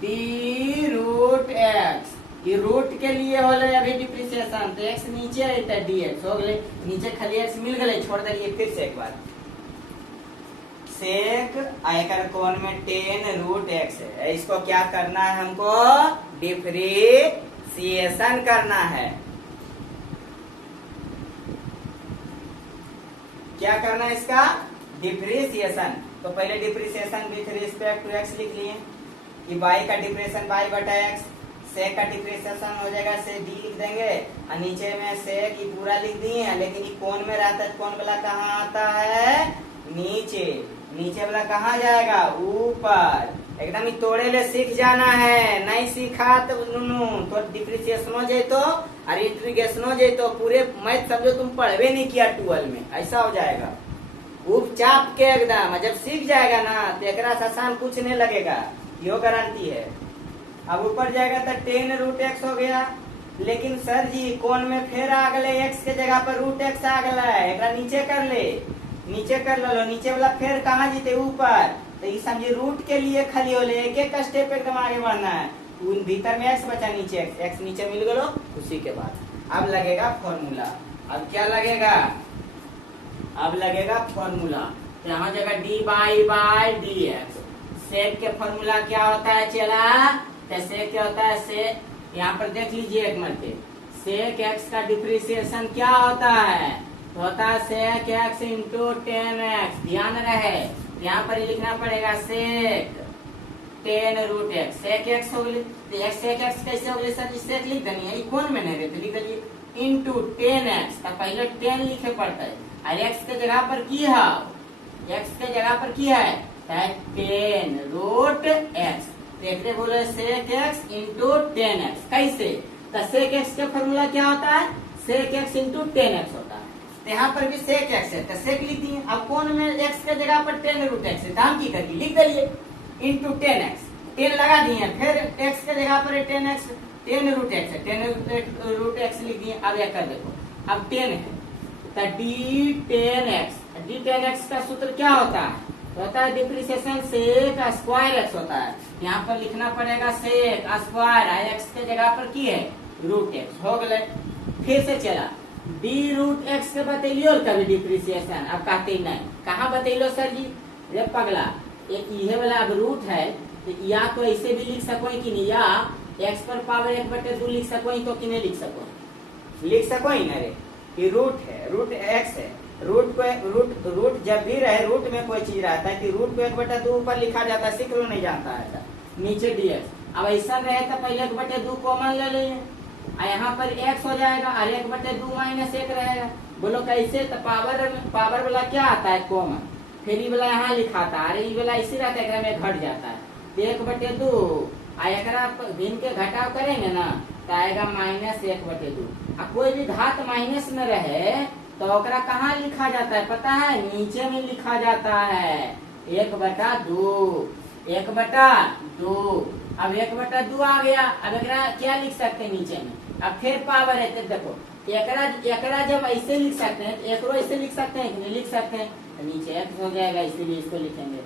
डी रूट एक्स। ये रूट के लिए हो गए अभी डिप्रिसिएशन, तो एक्स नीचे रहता है डी एक्स हो गए, नीचे खाली एक्स मिल गए, छोड़ दिए। फिर से एक बार सेक आयकर कोण में 10 रूट एक्स है, इसको क्या करना है, हमको डिप्रिसिएशन करना है। क्या करना है इसका, डिप्रिसिएशन। तो पहले differentiation with respect to x लिख लिए कि y का डिप्रिसिएशन y बटा एक्स, सेक का डिप्रिसिएशन हो जाएगा से डी लिख देंगे, और नीचे में सेक ये पूरा लिख दिए, लेकिन ये कोण में रहता है, कोण वाला कहाँ आता है, नीचे, नीचे वाला कहाँ जाएगा, ऊपर। एकदम ही तोड़े ले सीख जाना है, नहीं सीखा तो तो डिप्रिसिएशन हो जाए तो और इंट्रीगेशन हो जाए तो पूरे मैथ समझो तुम पढ़वे नहीं किया 12 में, ऐसा हो जाएगा। खूब चाप के एकदम, जब सीख जाएगा ना तो एक आसान कुछ नहीं लगेगा, यो गारंटी है। अब ऊपर जाएगा तो 10 रूट एक्स हो गया, लेकिन सर जी कोण में फिर आ गए एक्स के जगह पर रूट एक्स आ गया, नीचे कर ले, नीचे कर लो, नीचे वाला फिर कहाँ जीते, ऊपर। तो ये समझिए रूट के लिए खाली हो ले एक स्टेप एकदम आगे बढ़ना है, भीतर में एक्स बचा, नीचे एक्स नीचे मिल गलो। उसी के बाद अब लगेगा फॉर्मूला। अब क्या लगेगा, अब लगेगा फॉर्मूला, तो यहाँ जगह d y by d x. Sec के फॉर्मूला क्या होता है चला, तो सेक क्या होता है, सेक यहाँ पर देख लीजिए एक मरते, सेक एक्स का डिप्रिसिएशन क्या होता है, तो होता है सेक एक्स इंटू 10x। ध्यान रहे यहाँ पर लिखना पड़ेगा सेक 10 रूट एक्स। सेक एक्स हो गई, सेक एक्स कैसे हो गई सर जी, सेक लिख देनी है, कौन में नहीं रहते, लिख दीजिए इंटू 10x। तो पहले 10 लिखे पड़ता है, और एक्स के जगह पर की है, एक्स के जगह पर की है 10 रूट एक्स। देखते बोले सेक एक्स इंटू 10x कैसे, तो सेक एक्स का फॉर्मूला क्या होता है, सेक एक्स इंटू 10x होता है। तो यहाँ पर भी सेक एक्स है, तो सेक लिख दिए। अब कौन में एक्स के जगह पर 10 रूट एक्स है, तो हम की करिए लिख दिए इंटू 10x, 10 लगा दिए, फिर एक्स के जगह पर 10x, 10 रूट एक्स है, 10 रूट एक्स लिख दिए। अब यह कर देखो, अब 10 है तो d10x, d10x का सूत्र क्या होता है, तो होता है डिप्रिसिएशन सेक स्क्वायर एक्स होता है। यहाँ पर लिखना पड़ेगा सेक स्क्वायर, एक्स के जगह पर की है रूट एक्स, हो गए। फिर से चला डी रूट एक्स के बतैलियो कभी डिप्रिसिएशन, अब कहते नहीं कहाँ बतैलो सर जी, रे पगला एक ये वाला अब रूट है, तो या तो ऐसे भी लिख सको कि नहीं, या एक्स पर पावर 1/2 लिख सको तो कि नहीं लिख सको, लिख सको ही ना रे, कि रूट है, रूट एक्स है, रूट को रूट जब भी रहे, रूट में कोई चीज रहता है कि रूट को 1/2 ऊपर लिखा जाता है, सीख लो नहीं जानता है, नीचे dx। अब ऐसा रहे तो पहले 1/2 कॉमन ले लेंगे, यहाँ पर x हो जाएगा और 1/2 माइनस 1 रहेगा। बोलो कैसे, तो पावर वाला क्या आता है कॉमन, फिर ये वाला यहाँ लिखाता है, अरे ये वाला इसी रहता है में घट जाता है, 1/2 एकरा भिन्न के घटाव करेंगे ना तो आएगा -1/2। अब कोई भी घात माइनस में रहे तो ओकरा कहाँ लिखा जाता है पता है, नीचे में लिखा जाता है 1/2, 1/2। अब 1/2 आ गया, अब एकरा क्या लिख सकते हैं नीचे में, अब फिर पावर है, तो देखो एकरा जब ऐसे लिख सकते हैं तो एकरो ऐसे लिख सकते हैं कि नहीं लिख सकते हैं, तो नीचे x हो जाएगा, इसीलिए इसको लिखेंगे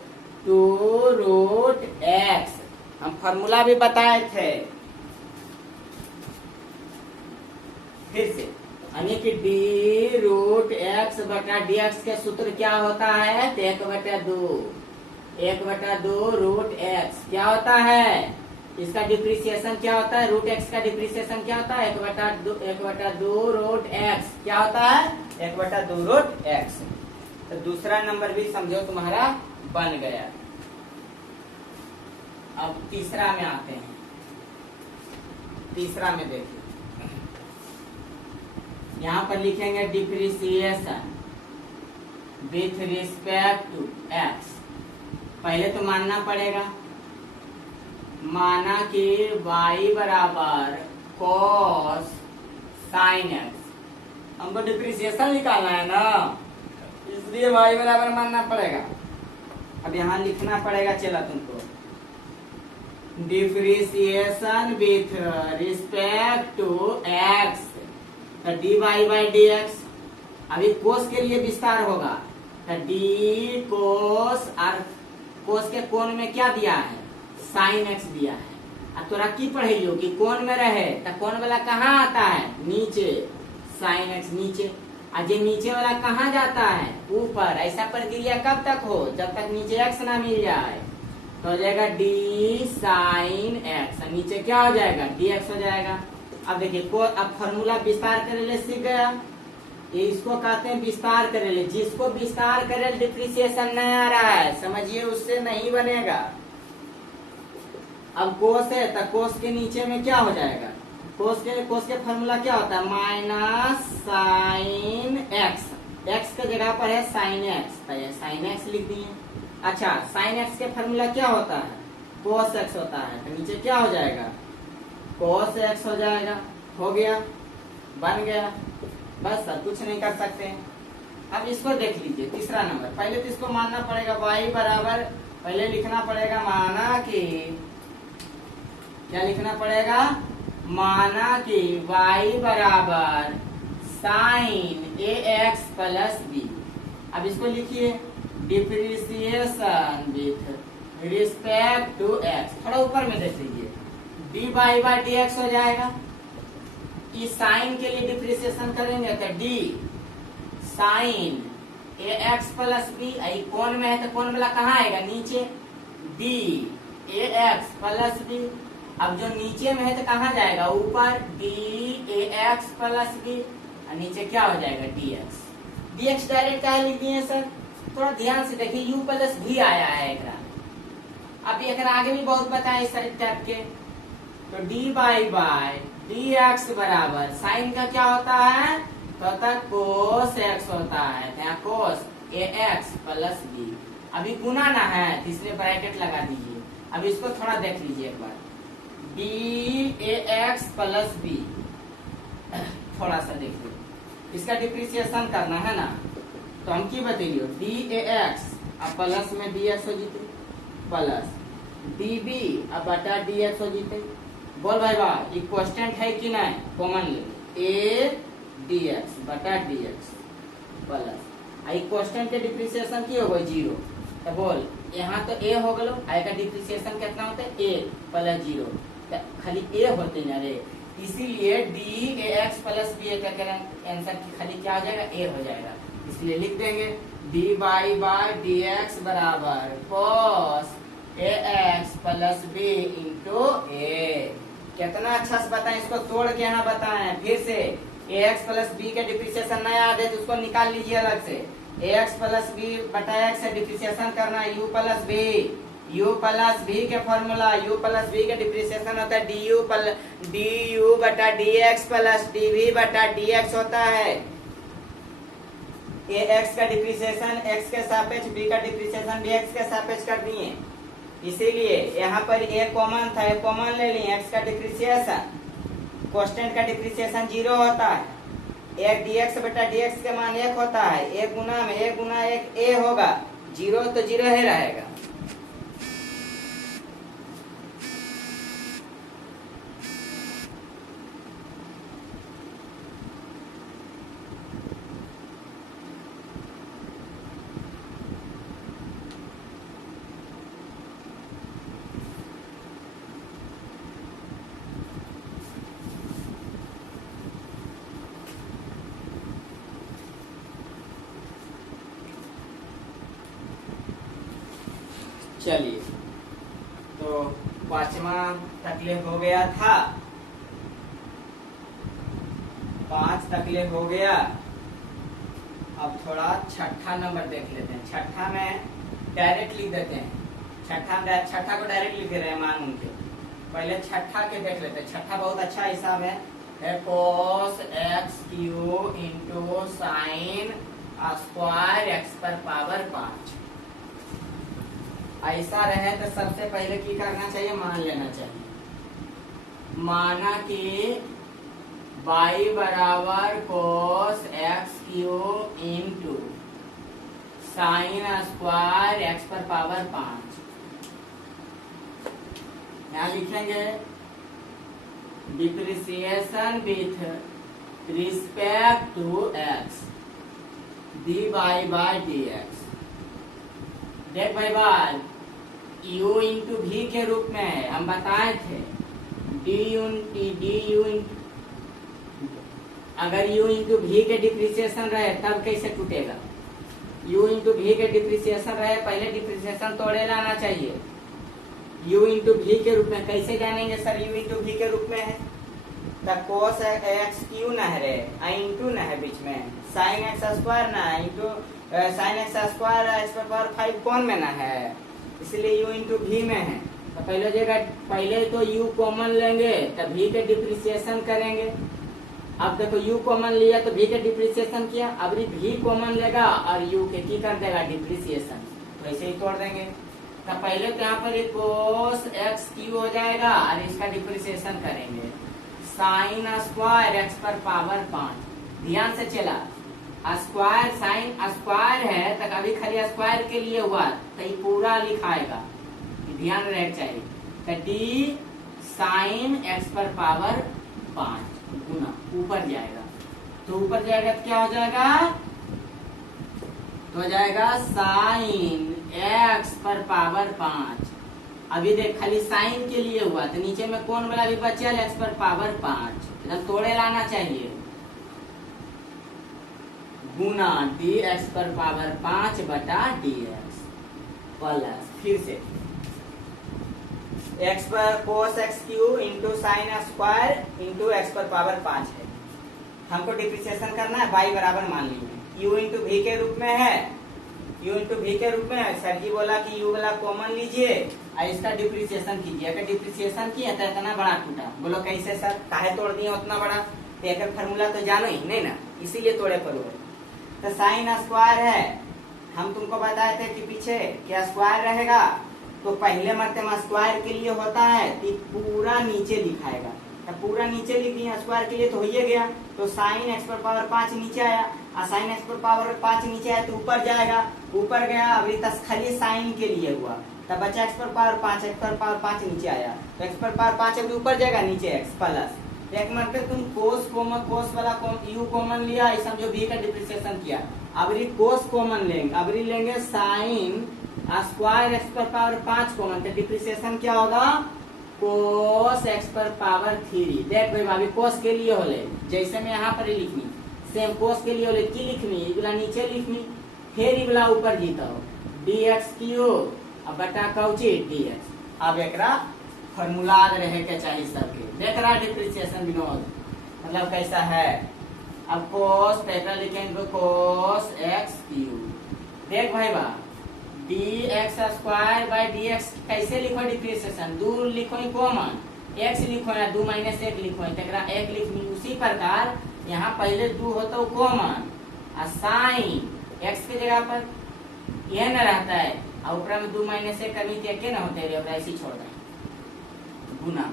2 रूट x। हम फॉर्मूला भी बताए थे, फिर से यानी कि डी रूट एक्स बटा डी एक्स के सूत्र क्या होता है, 1/2 रूट एक्स क्या होता है, इसका डिप्रिसिएशन क्या होता है, रूट एक्स का डिप्रिसिएशन क्या होता है 1/2 रूट एक्स क्या होता है 1/2 रूट एक्स। तो दूसरा नंबर भी समझो तुम्हारा बन गया। अब तीसरा में आते हैं, तीसरा में देखिए यहाँ पर लिखेंगे depreciation with respect to x. पहले तो मानना पड़ेगा, माना कि y बराबर cos sin x, हमको डिप्रिसिएशन निकालना है ना, इसलिए y बराबर मानना पड़ेगा। अब यहाँ लिखना पड़ेगा, चला तुमको differentiation with respect to x, तो dy बाई डी एक्स। अभी कोस के लिए विस्तार होगा, तो डी कोस, और कोस के कोण में क्या दिया है साइन एक्स दिया है। अब तोरा की पढ़ेलियो कि कोण में रहे तो कोण वाला कहाँ आता है नीचे, साइन एक्स नीचे, और जे नीचे वाला कहाँ जाता है ऊपर। ऐसा प्रक्रिया कब तक हो, जब तक नीचे एक्स ना मिल जाए। तो हो जाएगा डी साइन एक्स, नीचे क्या हो जाएगा डी एक्स हो जाएगा। अब देखिए को अब फॉर्मूला विस्तार करेले सीख गया, ये इसको कहते हैं विस्तार करेले। जिसको विस्तार करेले डिप्रिसिएशन नहीं आ रहा है समझिए उससे नहीं बनेगा। अब कोस है तो कोस के नीचे में क्या हो जाएगा, कोस के फॉर्मूला क्या होता है माइनस साइन एक्स, एक्स के जगह पर है साइन एक्स, तो ये साइन एक्स लिख दिए। अच्छा साइन एक्स के फॉर्मूला क्या होता है कोस एक्स होता है, तो नीचे क्या हो जाएगा कोस एक्स हो जाएगा। हो गया, बन गया, बस सर कुछ नहीं कर सकते। अब इसको देख लीजिए तीसरा नंबर। पहले तो इसको मानना पड़ेगा y बराबर, पहले लिखना पड़ेगा माना कि, क्या लिखना पड़ेगा माना कि y बराबर साइन ए एक्स प्लस बी। अब इसको लिखिए differentiation with respect to x, थोड़ा ऊपर में देख लीजिए d by by d x हो जाएगा। इस साइन के लिए डिप्रिसिएशन करेंगे तो डी साइन ए एक्स प्लस बी, कौन में है तो कौन वाला कहाँ आएगा, नीचे, d a x plus b. अब जो नीचे में है तो कहाँ जाएगा, ऊपर, d a x plus B, और नीचे क्या हो जाएगा, d x. D x direct क्या लिख दिए सर, थोड़ा ध्यान से देखिए, यू प्लस भी आया है एकरा। अब एक आगे भी बहुत बताए इस टाइप के। तो डी बाई डी एक्स बराबर साइन का क्या होता है, तो कोस एक्स होता है, यहाँ कोस ए एक्स प्लस बी। अभी गुना ना है तो इसलिए ब्रैकेट लगा दीजिए। अब इसको थोड़ा देख लीजिए एक बार, d a x plus b, थोड़ा सा देखिए, इसका डिप्रिसिएशन करना है ना, तो हम की बताइए, डी ए एक्स अब प्लस में डी एक्स हो जीते, प्लस डी बी अब बटा डी एक्स हो जीते। बोल भाई वाह, ये कांस्टेंट है कि नहीं, कॉमन ले, ए डी एक्स बटा डी एक्स प्लस आई कांस्टेंट के डिप्रिसिएशन की हो गई 0। तो बोल यहाँ तो ए हो गलो, आई का डिप्रिसिएशन कितना होता है, ए प्लस 0, खाली ए होते ना रे, इसीलिए d a x plus b क्या करें आंसर की खाली क्या हो जाएगा, ए हो जाएगा। इसलिए लिख देंगे डी बाई डी एक्स बराबर cos A x plus B into ए। कितना अच्छा से बताएं, इसको तोड़ के यहाँ बताएं फिर से। ए एक्स प्लस बी के डिप्रिसिएशन नया आ जाए तो उसको निकाल लीजिए अलग से। ए एक्स प्लस बी बटा एक्स से डिप्रिसिएशन करना है, यू प्लस बी के फॉर्मूला, यू प्लस बी के डिप्रिसिएशन होता है डी यू बटा d x plus d v बटा डी एक्स होता है। ए एक्स का डिप्रिसिएशन एक्स के सापेक्ष, बी का डिप्रिसिएशन बी एक्स के सापेक्ष कर दिए, इसीलिए यहाँ पर ए कॉमन था, ए कॉमन ले लिए। एक्स का डिप्रिसिएशन, कांस्टेंट का डिप्रिसिएशन 0 होता है, एक dx बटा dx के मान 1 होता है, 1 गुना में 1 गुना 1 a होगा, 0 तो 0 ही रहेगा। चलिए, तो 5वां तकलीफ हो गया था, 5 तकलीफ हो गया। अब थोड़ा छठा नंबर देख लेते हैं। छठा में डायरेक्ट लिख देते हैं, छठा को डायरेक्ट लिख दे रहे हैं मान उनके। पहले छठा के देख लेते हैं। छठा बहुत अच्छा हिसाब है cos x cube into sine square x पर पावर 5। ऐसा रहे तो सबसे पहले की करना चाहिए, मान लेना चाहिए। माना कि y बराबर cos x cube into sine square x पर पावर 5। यहाँ लिखेंगे depreciation with respect to x d by d x. देख भाई बात, u इंटू भी के रूप में हम बताए थे, अगर u इंटू भी के डिप्रिसिएशन रहे तब कैसे टूटेगा, u इंटू भी के डिप्रिसिएशन रहे पहले डिप्रिसिएशन तोड़े लाना चाहिए। u इंटू भी के रूप में कैसे जानेंगे सर, u इंटू भी के रूप में है तो cos एक्स क्यू न है रे, इंटू न है बीच में, साइन एक्स स्क्वायर न है, into sine x square x पर पावर 5 कौन में ना है, इसलिए u इंटू भी में है। तो पहले जगह पहले तो u कॉमन लेंगे तब v के डिप्रिसिएशन करेंगे। अब देखो u कॉमन लिया तो v के डिप्रिसिएशन किया, अब v कॉमन लेगा और u के की कर देगा डिप्रिसिएशन, तो ऐसे ही तोड़ देंगे। तो पहले तो यहाँ पर cos एक्स क्यू हो जाएगा और इसका डिप्रिसिएशन करेंगे, साइन स्क्वायर एक्स पर पावर 5। ध्यान से चला, स्क्वायर साइन स्क्वायर है तक अभी खाली स्क्वायर के लिए हुआ तो ये पूरा लिखाएगा, ध्यान रहना चाहिए। तो डी साइन एक्स पर पावर 5 गुना ऊपर जाएगा, तो ऊपर जाएगा तो क्या हो जाएगा, तो हो जाएगा साइन एक्स पर पावर 5। अभी देख खाली साइन के लिए हुआ तो नीचे में कौन वाला भी बचा, एक्स पर पावर 5, एकदम तोड़े लाना चाहिए, गुना डी एक्स पर पावर 5 बटा डी एक्स प्लस फिर से एक्स पर cos x cube into sine square into x पर पावर 5 है। हमको डिप्रिसिएशन करना है, y बराबर मान लीजिए u इंटू भी के रूप में है, u इंटू भी के रूप में है। सर जी बोला कि u वाला कॉमन लीजिए और इसका डिप्रिसिएशन कीजिए। अगर डिप्रिसिएशन किया तो इतना बड़ा टूटा, बोलो कैसे सर, काहे तोड़ दिया उतना बड़ा? तो एक फार्मूला तो जानो ही नहीं ना, इसीलिए तोड़े पड़ो। तो साइन स्क्वायर है, हम तुमको बताए थे कि पीछे क्या स्क्वायर रहेगा, तो पहले मर्तबा स्क्वायर के लिए होता है कि पूरा नीचे लिखाएगा, तो पूरा नीचे लिख दिया स्क्वायर के लिए तो हो ही गया। तो साइन एक्स पर पावर 5 नीचे आया और साइन एक्स पर पावर 5 नीचे आया तो ऊपर जाएगा, ऊपर गया। अभी तक खाली साइन के लिए हुआ, तब बचा एक्स पर पावर 5, एक्स पर पावर 5 नीचे आया तो एक्स पर पावर 5 अभी ऊपर जाएगा, नीचे एक्स प्लस एक मतलब तुम कोस वाला यू कॉमन लिया, समझो भी का डिप्रिसिएशन किया। अब कोस कॉमन लेंगे, अब लेंगे साइन स्क्वायर एक्स पर पावर 5 कॉमन, तो डिप्रिसिएशन क्या होगा? कोस एक्स पर पावर 3। देख भाई भाभी कोस के लिए होले जैसे मैं यहाँ पर ही लिखनी, सेम कोस के लिए होले की लिखनी, इगला नीचे लिखनी, फिर इगला ऊपर जीता हो डी एक्स क्यूब अब बटा कौची डी एक्स। अब एक फॉर्मूला रहे के चाहिए सबके। देख रहा डिप्रिसिएशन विनोद मतलब कैसा है। अब कोस पैरा लिखेंगे कोस एक्स क्यूब। देख भाई बा D x square by d x कैसे लिखो डिप्रिसिएशन? 2 लिखो कॉमन, एक्स लिखो या 2 माइनस 1 लिखो, एक लिखनी। उसी प्रकार यहाँ पहले 2 होता है कॉमन और साइन एक्स की जगह पर यह न रहता है और ऊपर में 2 माइनस 1 करनी थी के ना होते ऐसे छोड़ दें गुना।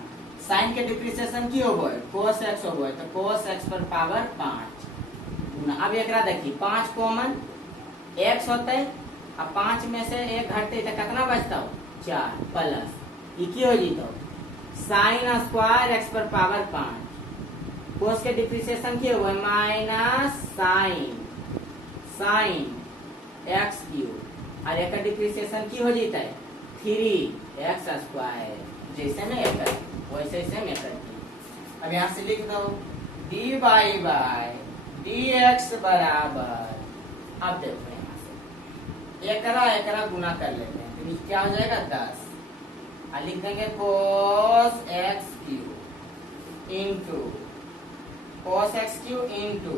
साइन के डिप्रिसिएशन की हो गए कोस एक्स हो गए, तो कोस एक्स पर पावर 5 गुना। अब एक देखिए 5 कॉमन एक्स होते है, अब 5 में से 1 घटते तो कितना बचता हो? 4 प्लस ये हो जी तो साइन स्क्वायर एक्स पर पावर 5 कोस के डिप्रिसिएशन की हो गए माइनस साइन एक्स क्यूब और एक डिप्रिसिएशन की हो जाता है 3 एक्स स्क्वायर। जैसे में एक वैसे से मैं करती। अब यहाँ से लिख दो डी बाई डी एक्स बराबर, अब देखो यहाँ से एकरा गुना कर लेते हैं तो क्या हो जाएगा 10 और लिख देंगे cos x cube into cos x cube into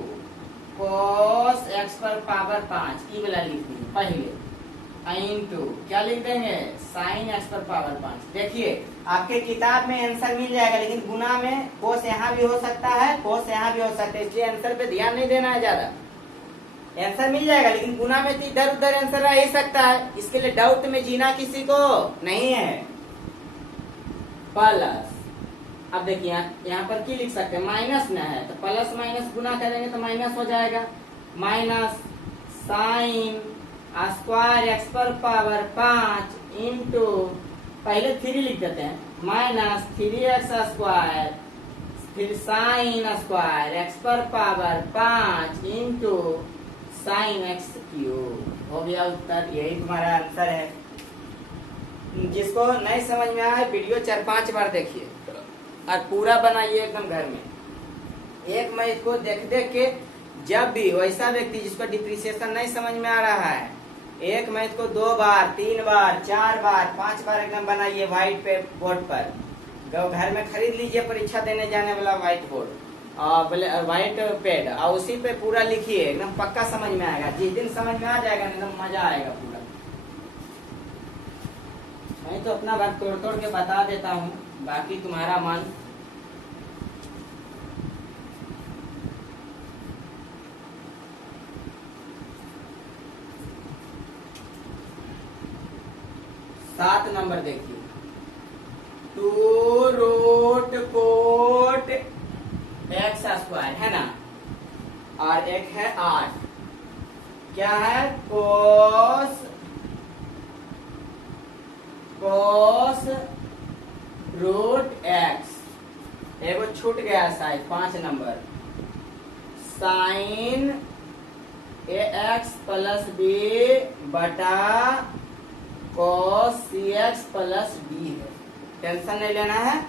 cos x पर पावर 5 ई वाला लिखनी पहले इंटू क्या लिख देंगे साइन एक्स पर पावर 5। देखिए आपके किताब में आंसर मिल जाएगा, लेकिन गुना में कोस यहाँ भी हो सकता है, कोस यहाँ भी हो सकता है, इसलिए आंसर पे ध्यान नहीं देना है ज्यादा। आंसर मिल जाएगा लेकिन गुना में तो इधर उधर आंसर आ ही सकता है, इसके लिए डाउट में जीना किसी को नहीं है। प्लस अब देखिए यहाँ पर की लिख सकते हैं माइनस न है तो प्लस माइनस गुना करेंगे तो माइनस हो जाएगा, माइनस साइन स्क्वायर एक्स पर पावर 5 इंटू पहले 3 लिख देते हैं माइनस 3x स्क्वायर फिर साइन स्क्वायर एक्स पर power 5 into sine x cube. हो गया उत्तर, यही तुम्हारा आंसर है। जिसको नहीं समझ में आया वीडियो 4-5 बार देखिए और पूरा बनाइए एकदम घर में। एक मैं इसको देख के जब भी वैसा व्यक्ति जिसको डिप्रिसिएशन नहीं समझ में आ रहा है, एक मैथ को 2 बार 3 बार 4 बार 5 बार एकदम बनाइए व्हाइट पे बोर्ड पर। घर में खरीद लीजिए परीक्षा देने जाने वाला व्हाइट बोर्ड और व्हाइट पेड और उसी पे पूरा लिखिए, एकदम पक्का समझ में आएगा। जिस दिन समझ में आ जाएगा एकदम मजा आएगा पूरा। मैं तो अपना बात तोड़ के बता देता हूँ, बाकी तुम्हारा मन। सात नंबर देखिए 2 रूट कोट एक्स स्क्वायर है ना, और एक है 8 क्या है कोस रूट एक्स। एगो छूट गया शायद 5 नंबर साइन ए एक्स प्लस बी बटा cos cx प्लस डी है। टेंशन नहीं लेना है,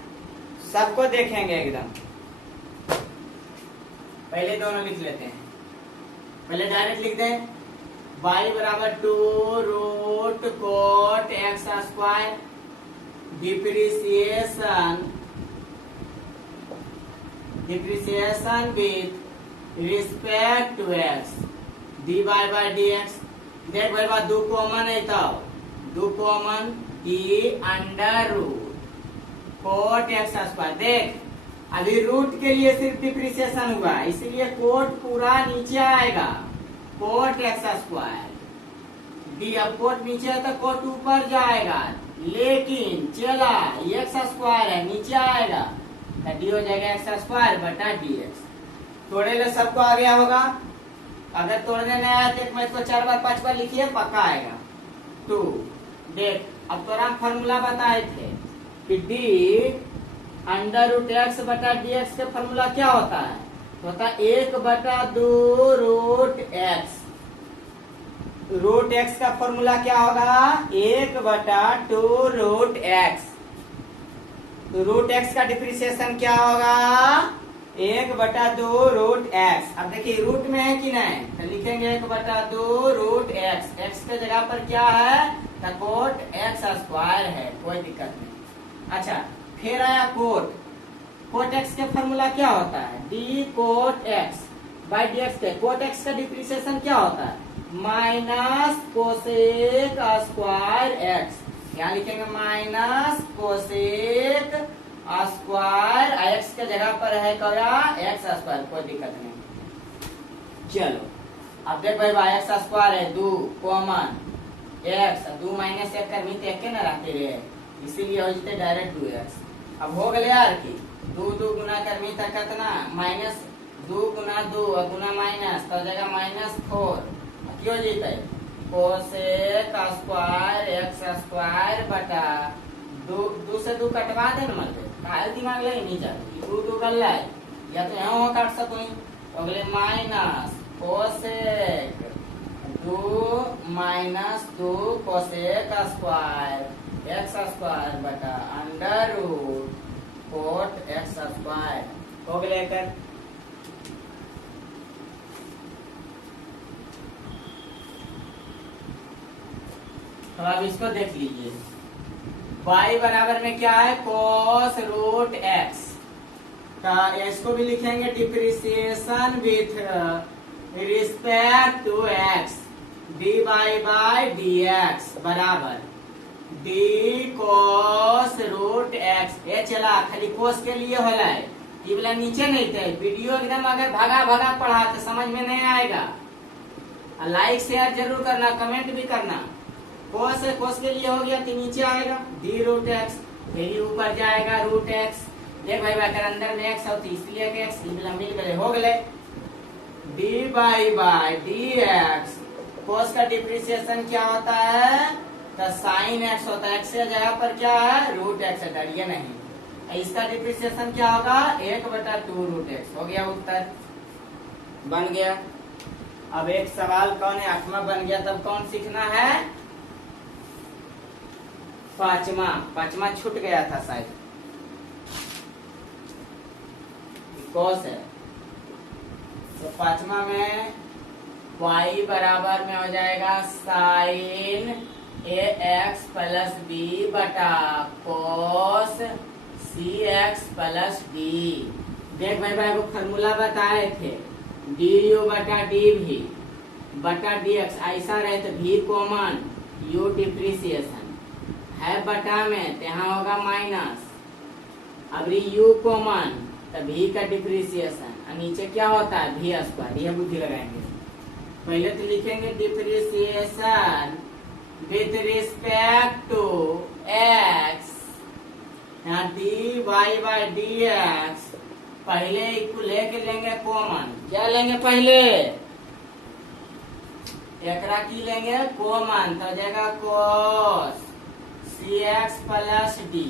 सबको देखेंगे एकदम। पहले दोनों लिख लेते हैं पहले डायरेक्ट लिख दें, y बराबर 2 root cot x square differentiation with respect to x dy by dx। देख भाई बात 2 कॉमन है, तब 2 कॉमन की under root cot x square. देख अभी रूट के लिए सिर्फ डिप्रिसिएशन हुआ, इसीलिए कोट पूरा नीचे आएगा, कोट एक्स स्क्वायर डी। अब कोट नीचे है तो कोट ऊपर जाएगा, लेकिन चला एक्स स्क्वायर है नीचे आएगा तो डी हो जाएगा एक्स स्क्वायर बटा डी एक्स। तोड़े ले सबको आ गया होगा, अगर तोड़ने नहीं आया तो मैं इसको 4 बार 5 बार लिखिए, पक्का आएगा। 2 देख अब तो हम फॉर्मूला बताए थे कि डी अंडर रूट एक्स बटा डी एक्स का फॉर्मूला क्या होता है, तो होता है 1/2 रूट एक्स। रूट एक्स का फॉर्मूला क्या होगा, 1/2 रूट एक्स। तो रूट एक्स का डिप्रिसिएशन क्या होगा, 1/2 रूट एक्स। अब देखिए रूट में है कि नहीं, तो लिखेंगे 1/2 रूट एक्स। एक्स के जगह पर क्या है, तो कोट एक्स स्क्वायर है, कोई दिक्कत नहीं। अच्छा फिर आया कोट, कोट एक्स के फॉर्मूला क्या होता है, d cot x by d x. के कोट एक्स का डिप्रिसिएशन क्या होता है, माइनस कोसेक स्क्वायर एक्स। यहाँ लिखेंगे माइनस कोसेक स्क्वायर, एक्स के जगह पर है क्या एक्स स्क्वायर, कोई दिक्कत नहीं। चलो अब देख भाई एक्स स्क्वायर है 2 कॉमन एक्स, 2 माइनस 1 कर मिलते एक न रहते रहे, इसीलिए हो जाते डायरेक्ट 2x। अब हो गए यार की 2 2 गुना कर मिलता कितना, माइनस 2 गुना 2 गुना माइनस तो जाएगा -4। क्यों जीते कोसेक स्क्वायर एक्स स्क्वायर बटा 2 से 2 कटवा दे न, मतलब काहे दिमाग लगे नहीं जाते 2 2 गल्ला है, या तो यहाँ काट सको अगले minus cosec 2 minus 2 cosec square x square बटा under root cot x square. हो गया कर तो अब इसको देख लीजिए, y बराबर में क्या है, cos रूट एक्स का, इसको भी लिखेंगे depreciation with respect to x dy by dx बराबर डी cos रूट एक्स। ये चला खाली cos के लिए होला है, ये वाला नीचे नहीं थे। वीडियो एकदम अगर भागा भागा पढ़ा तो समझ में नहीं आएगा। लाइक शेयर जरूर करना, कमेंट भी करना। cos है, cos के लिए हो गया तो नीचे आएगा डी रूट एक्स, फिर ऊपर जाएगा रूट एक्स। देख भाई अगर अंदर में एक्स होती इसलिए एक्स मिल गए, हो गए D by d x. cos का डिप्रिसिएशन क्या होता है, तो साइन एक्स होता है, एक्स के जगह पर क्या है रूट एक्स है, डरिए नहीं। इसका डिप्रिसिएशन क्या होगा 1/2 रूट एक्स। हो गया उत्तर बन गया। अब एक सवाल कौन है, 8वां बन गया, तब कौन सीखना है, 5वां छूट गया था शायद, cos है। तो 5वां में y बराबर में हो जाएगा साइन ए एक्स प्लस बी बटा cos c x plus D. देख भाई को फॉर्मूला बताए थे, डी यू बटा डी भी बटा डी एक्स। ऐसा रहे तो भी कॉमन, यू डिप्रिसिएशन है बटा में तो यहाँ होगा माइनस, अब यू कॉमन तो भी का डिप्रिसिएशन, और नीचे क्या होता है भी स्क्वायर। यह बुद्धि लगाएंगे, पहले तो लिखेंगे depreciation with respect to x, यहाँ d y by d x. पहले लेके लेंगे कॉमन, क्या लेंगे पहले एकरा की लेंगे कॉमन, तो जाएगा cos c x plus D,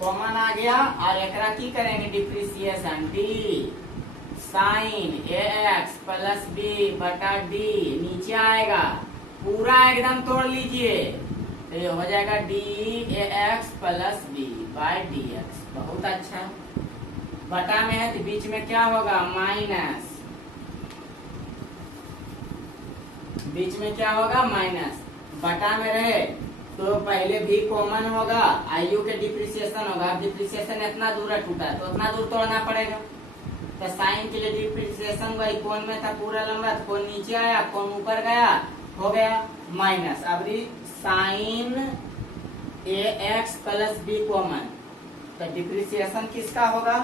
common आ गया। और एकरा की करेंगे डिप्रिसिएशन डी साइन ए एक्स प्लस बी बटा डी, नीचे आएगा पूरा एकदम तोड़ लीजिए तो ये हो जाएगा d a x plus b by d x. बहुत अच्छा, बटा में है तो बीच में क्या होगा माइनस, बीच में क्या होगा माइनस, बटा में रहे तो पहले भी कॉमन होगा, आयु के डिप्रिसिएशन होगा। अब डिप्रिसिएशन इतना दूर टूटा है तो उतना दूर तोड़ना पड़ेगा। तो साइन के लिए डिप्रिसिएशन वही कोण में था पूरा लंबा, तो कोण नीचे आया, कोण ऊपर गया, हो गया माइनस। अब साइन ए एक्स प्लस बी कॉमन, तो डिप्रिसिएशन किसका होगा?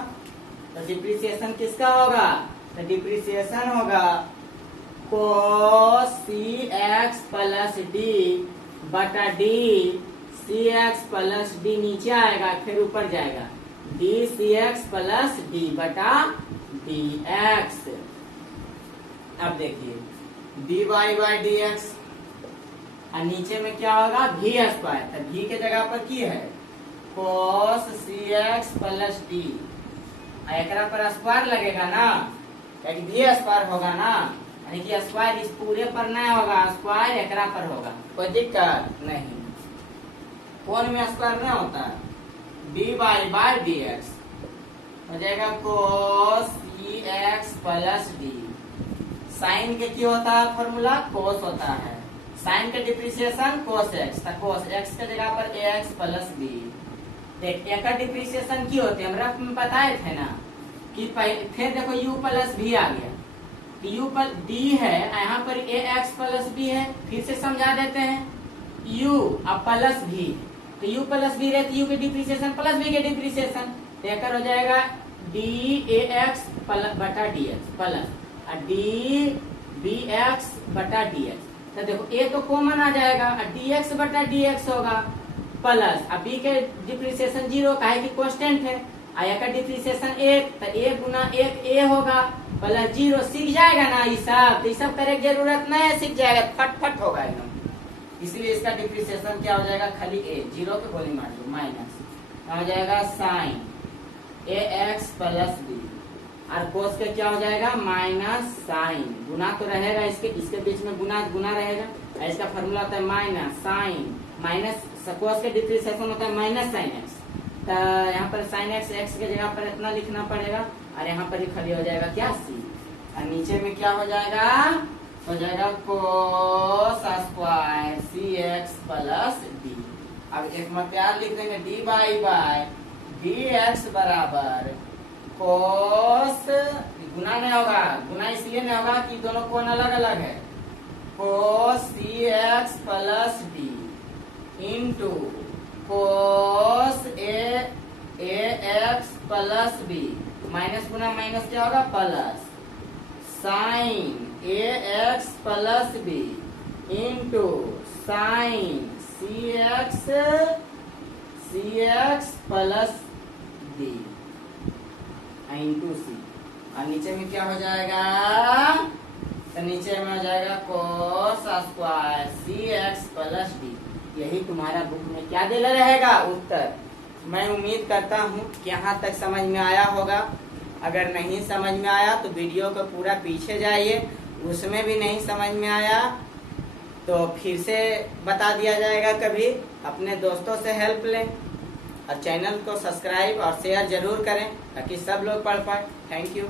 तो डिप्रिसिएशन किसका होगा? तो डिप्रिसिएशन होगा cos c x plus d बटा d c x plus d, नीचे आएगा फिर ऊपर जाएगा, d c x plus d बटा डी एक्स। अब देखिए d y by d x, और नीचे में क्या होगा भी स्क्वायर, तो भी के जगह पर की है cos c x plus D, एकरा पर स्क्वायर लगेगा ना, भी स्क्वायर होगा ना, यानी कि स्क्वायर इस पूरे पर नहीं होगा, स्क्वायर एकरा पर होगा, कोई दिक्कत नहीं। कोण में स्क्वायर नहीं होता है, d y by d x हो जाएगा cos c x plus d. Sine के क्या होता है फॉर्मूला? cos होता है, साइन के डिप्रिसिएशन cos x, तो cos x के जगह पर ax प्लस b। देख एक डिप्रिसिएशन की होती है, हम रफ में बताए थे ना कि फिर देखो u प्लस भी आ गया, u पर d है, यहाँ पर ax प्लस b है, फिर से समझा देते हैं u अब प्लस भी, तो u प्लस भी रहती u के डिप्रिसिएशन प्लस b के डिप्रिसिएशन, तो एक हो जाएगा डी ax बटा dx plus d b x बटा डी एक्स। तो देखो ए तो कॉमन आ जाएगा, डी एक्स बटा डी एक्स होगा प्लस, अब बी के डिप्रिसिएशन 0 का है कि कांस्टेंट है, आया का डिप्रिसिएशन 1, तो 1 गुना 1 ए होगा प्लस 0। सीख जाएगा ना ये सब, तो ये सब करे की जरूरत नहीं है, सीख जाएगा, फट होगा एकदम। इसलिए इसका डिप्रिसिएशन क्या हो जाएगा, खाली ए, 0 के गोली मार दो माइनस, हो जाएगा साइन ए एक्स प्लस बी, और कोस के क्या हो जाएगा माइनस साइन, गुना तो रहेगा इसके बीच में गुना रहेगा, इसका फॉर्मूला होता है माइनस साइन माइनस कोस के डिप्रिसिएशन होता है माइनस साइन एक्स, तो यहाँ पर साइन एक्स, एक्स के जगह पर इतना लिखना पड़ेगा, और यहाँ पर ही खाली हो जाएगा क्या सी, और नीचे में क्या हो जाएगा कोस स्क्वायर सी एक्स प्लस डी। अब एक में प्यार लिख देंगे डी बाई डी एक्स बराबर कोस, गुना नहीं होगा, गुना इसलिए नहीं होगा कि दोनों कोण अलग अलग है, cos C x plus D into cos A x plus B, minus गुना माइनस क्या होगा प्लस, साइन ए x plus B into sine C x plus D into C, और नीचे में क्या हो जाएगा, तो नीचे में हो जाएगा कोस स्क्वायर सी एक्स प्लस डी। यही तुम्हारा बुक में क्या दे रहेगा उत्तर। मैं उम्मीद करता हूँ कि यहाँ तक समझ में आया होगा। अगर नहीं समझ में आया तो वीडियो को पूरा पीछे जाइए, उसमें भी नहीं समझ में आया तो फिर से बता दिया जाएगा कभी। अपने दोस्तों से हेल्प लें और चैनल को सब्सक्राइब और शेयर जरूर करें ताकि सब लोग पढ़ पाए। Thank you.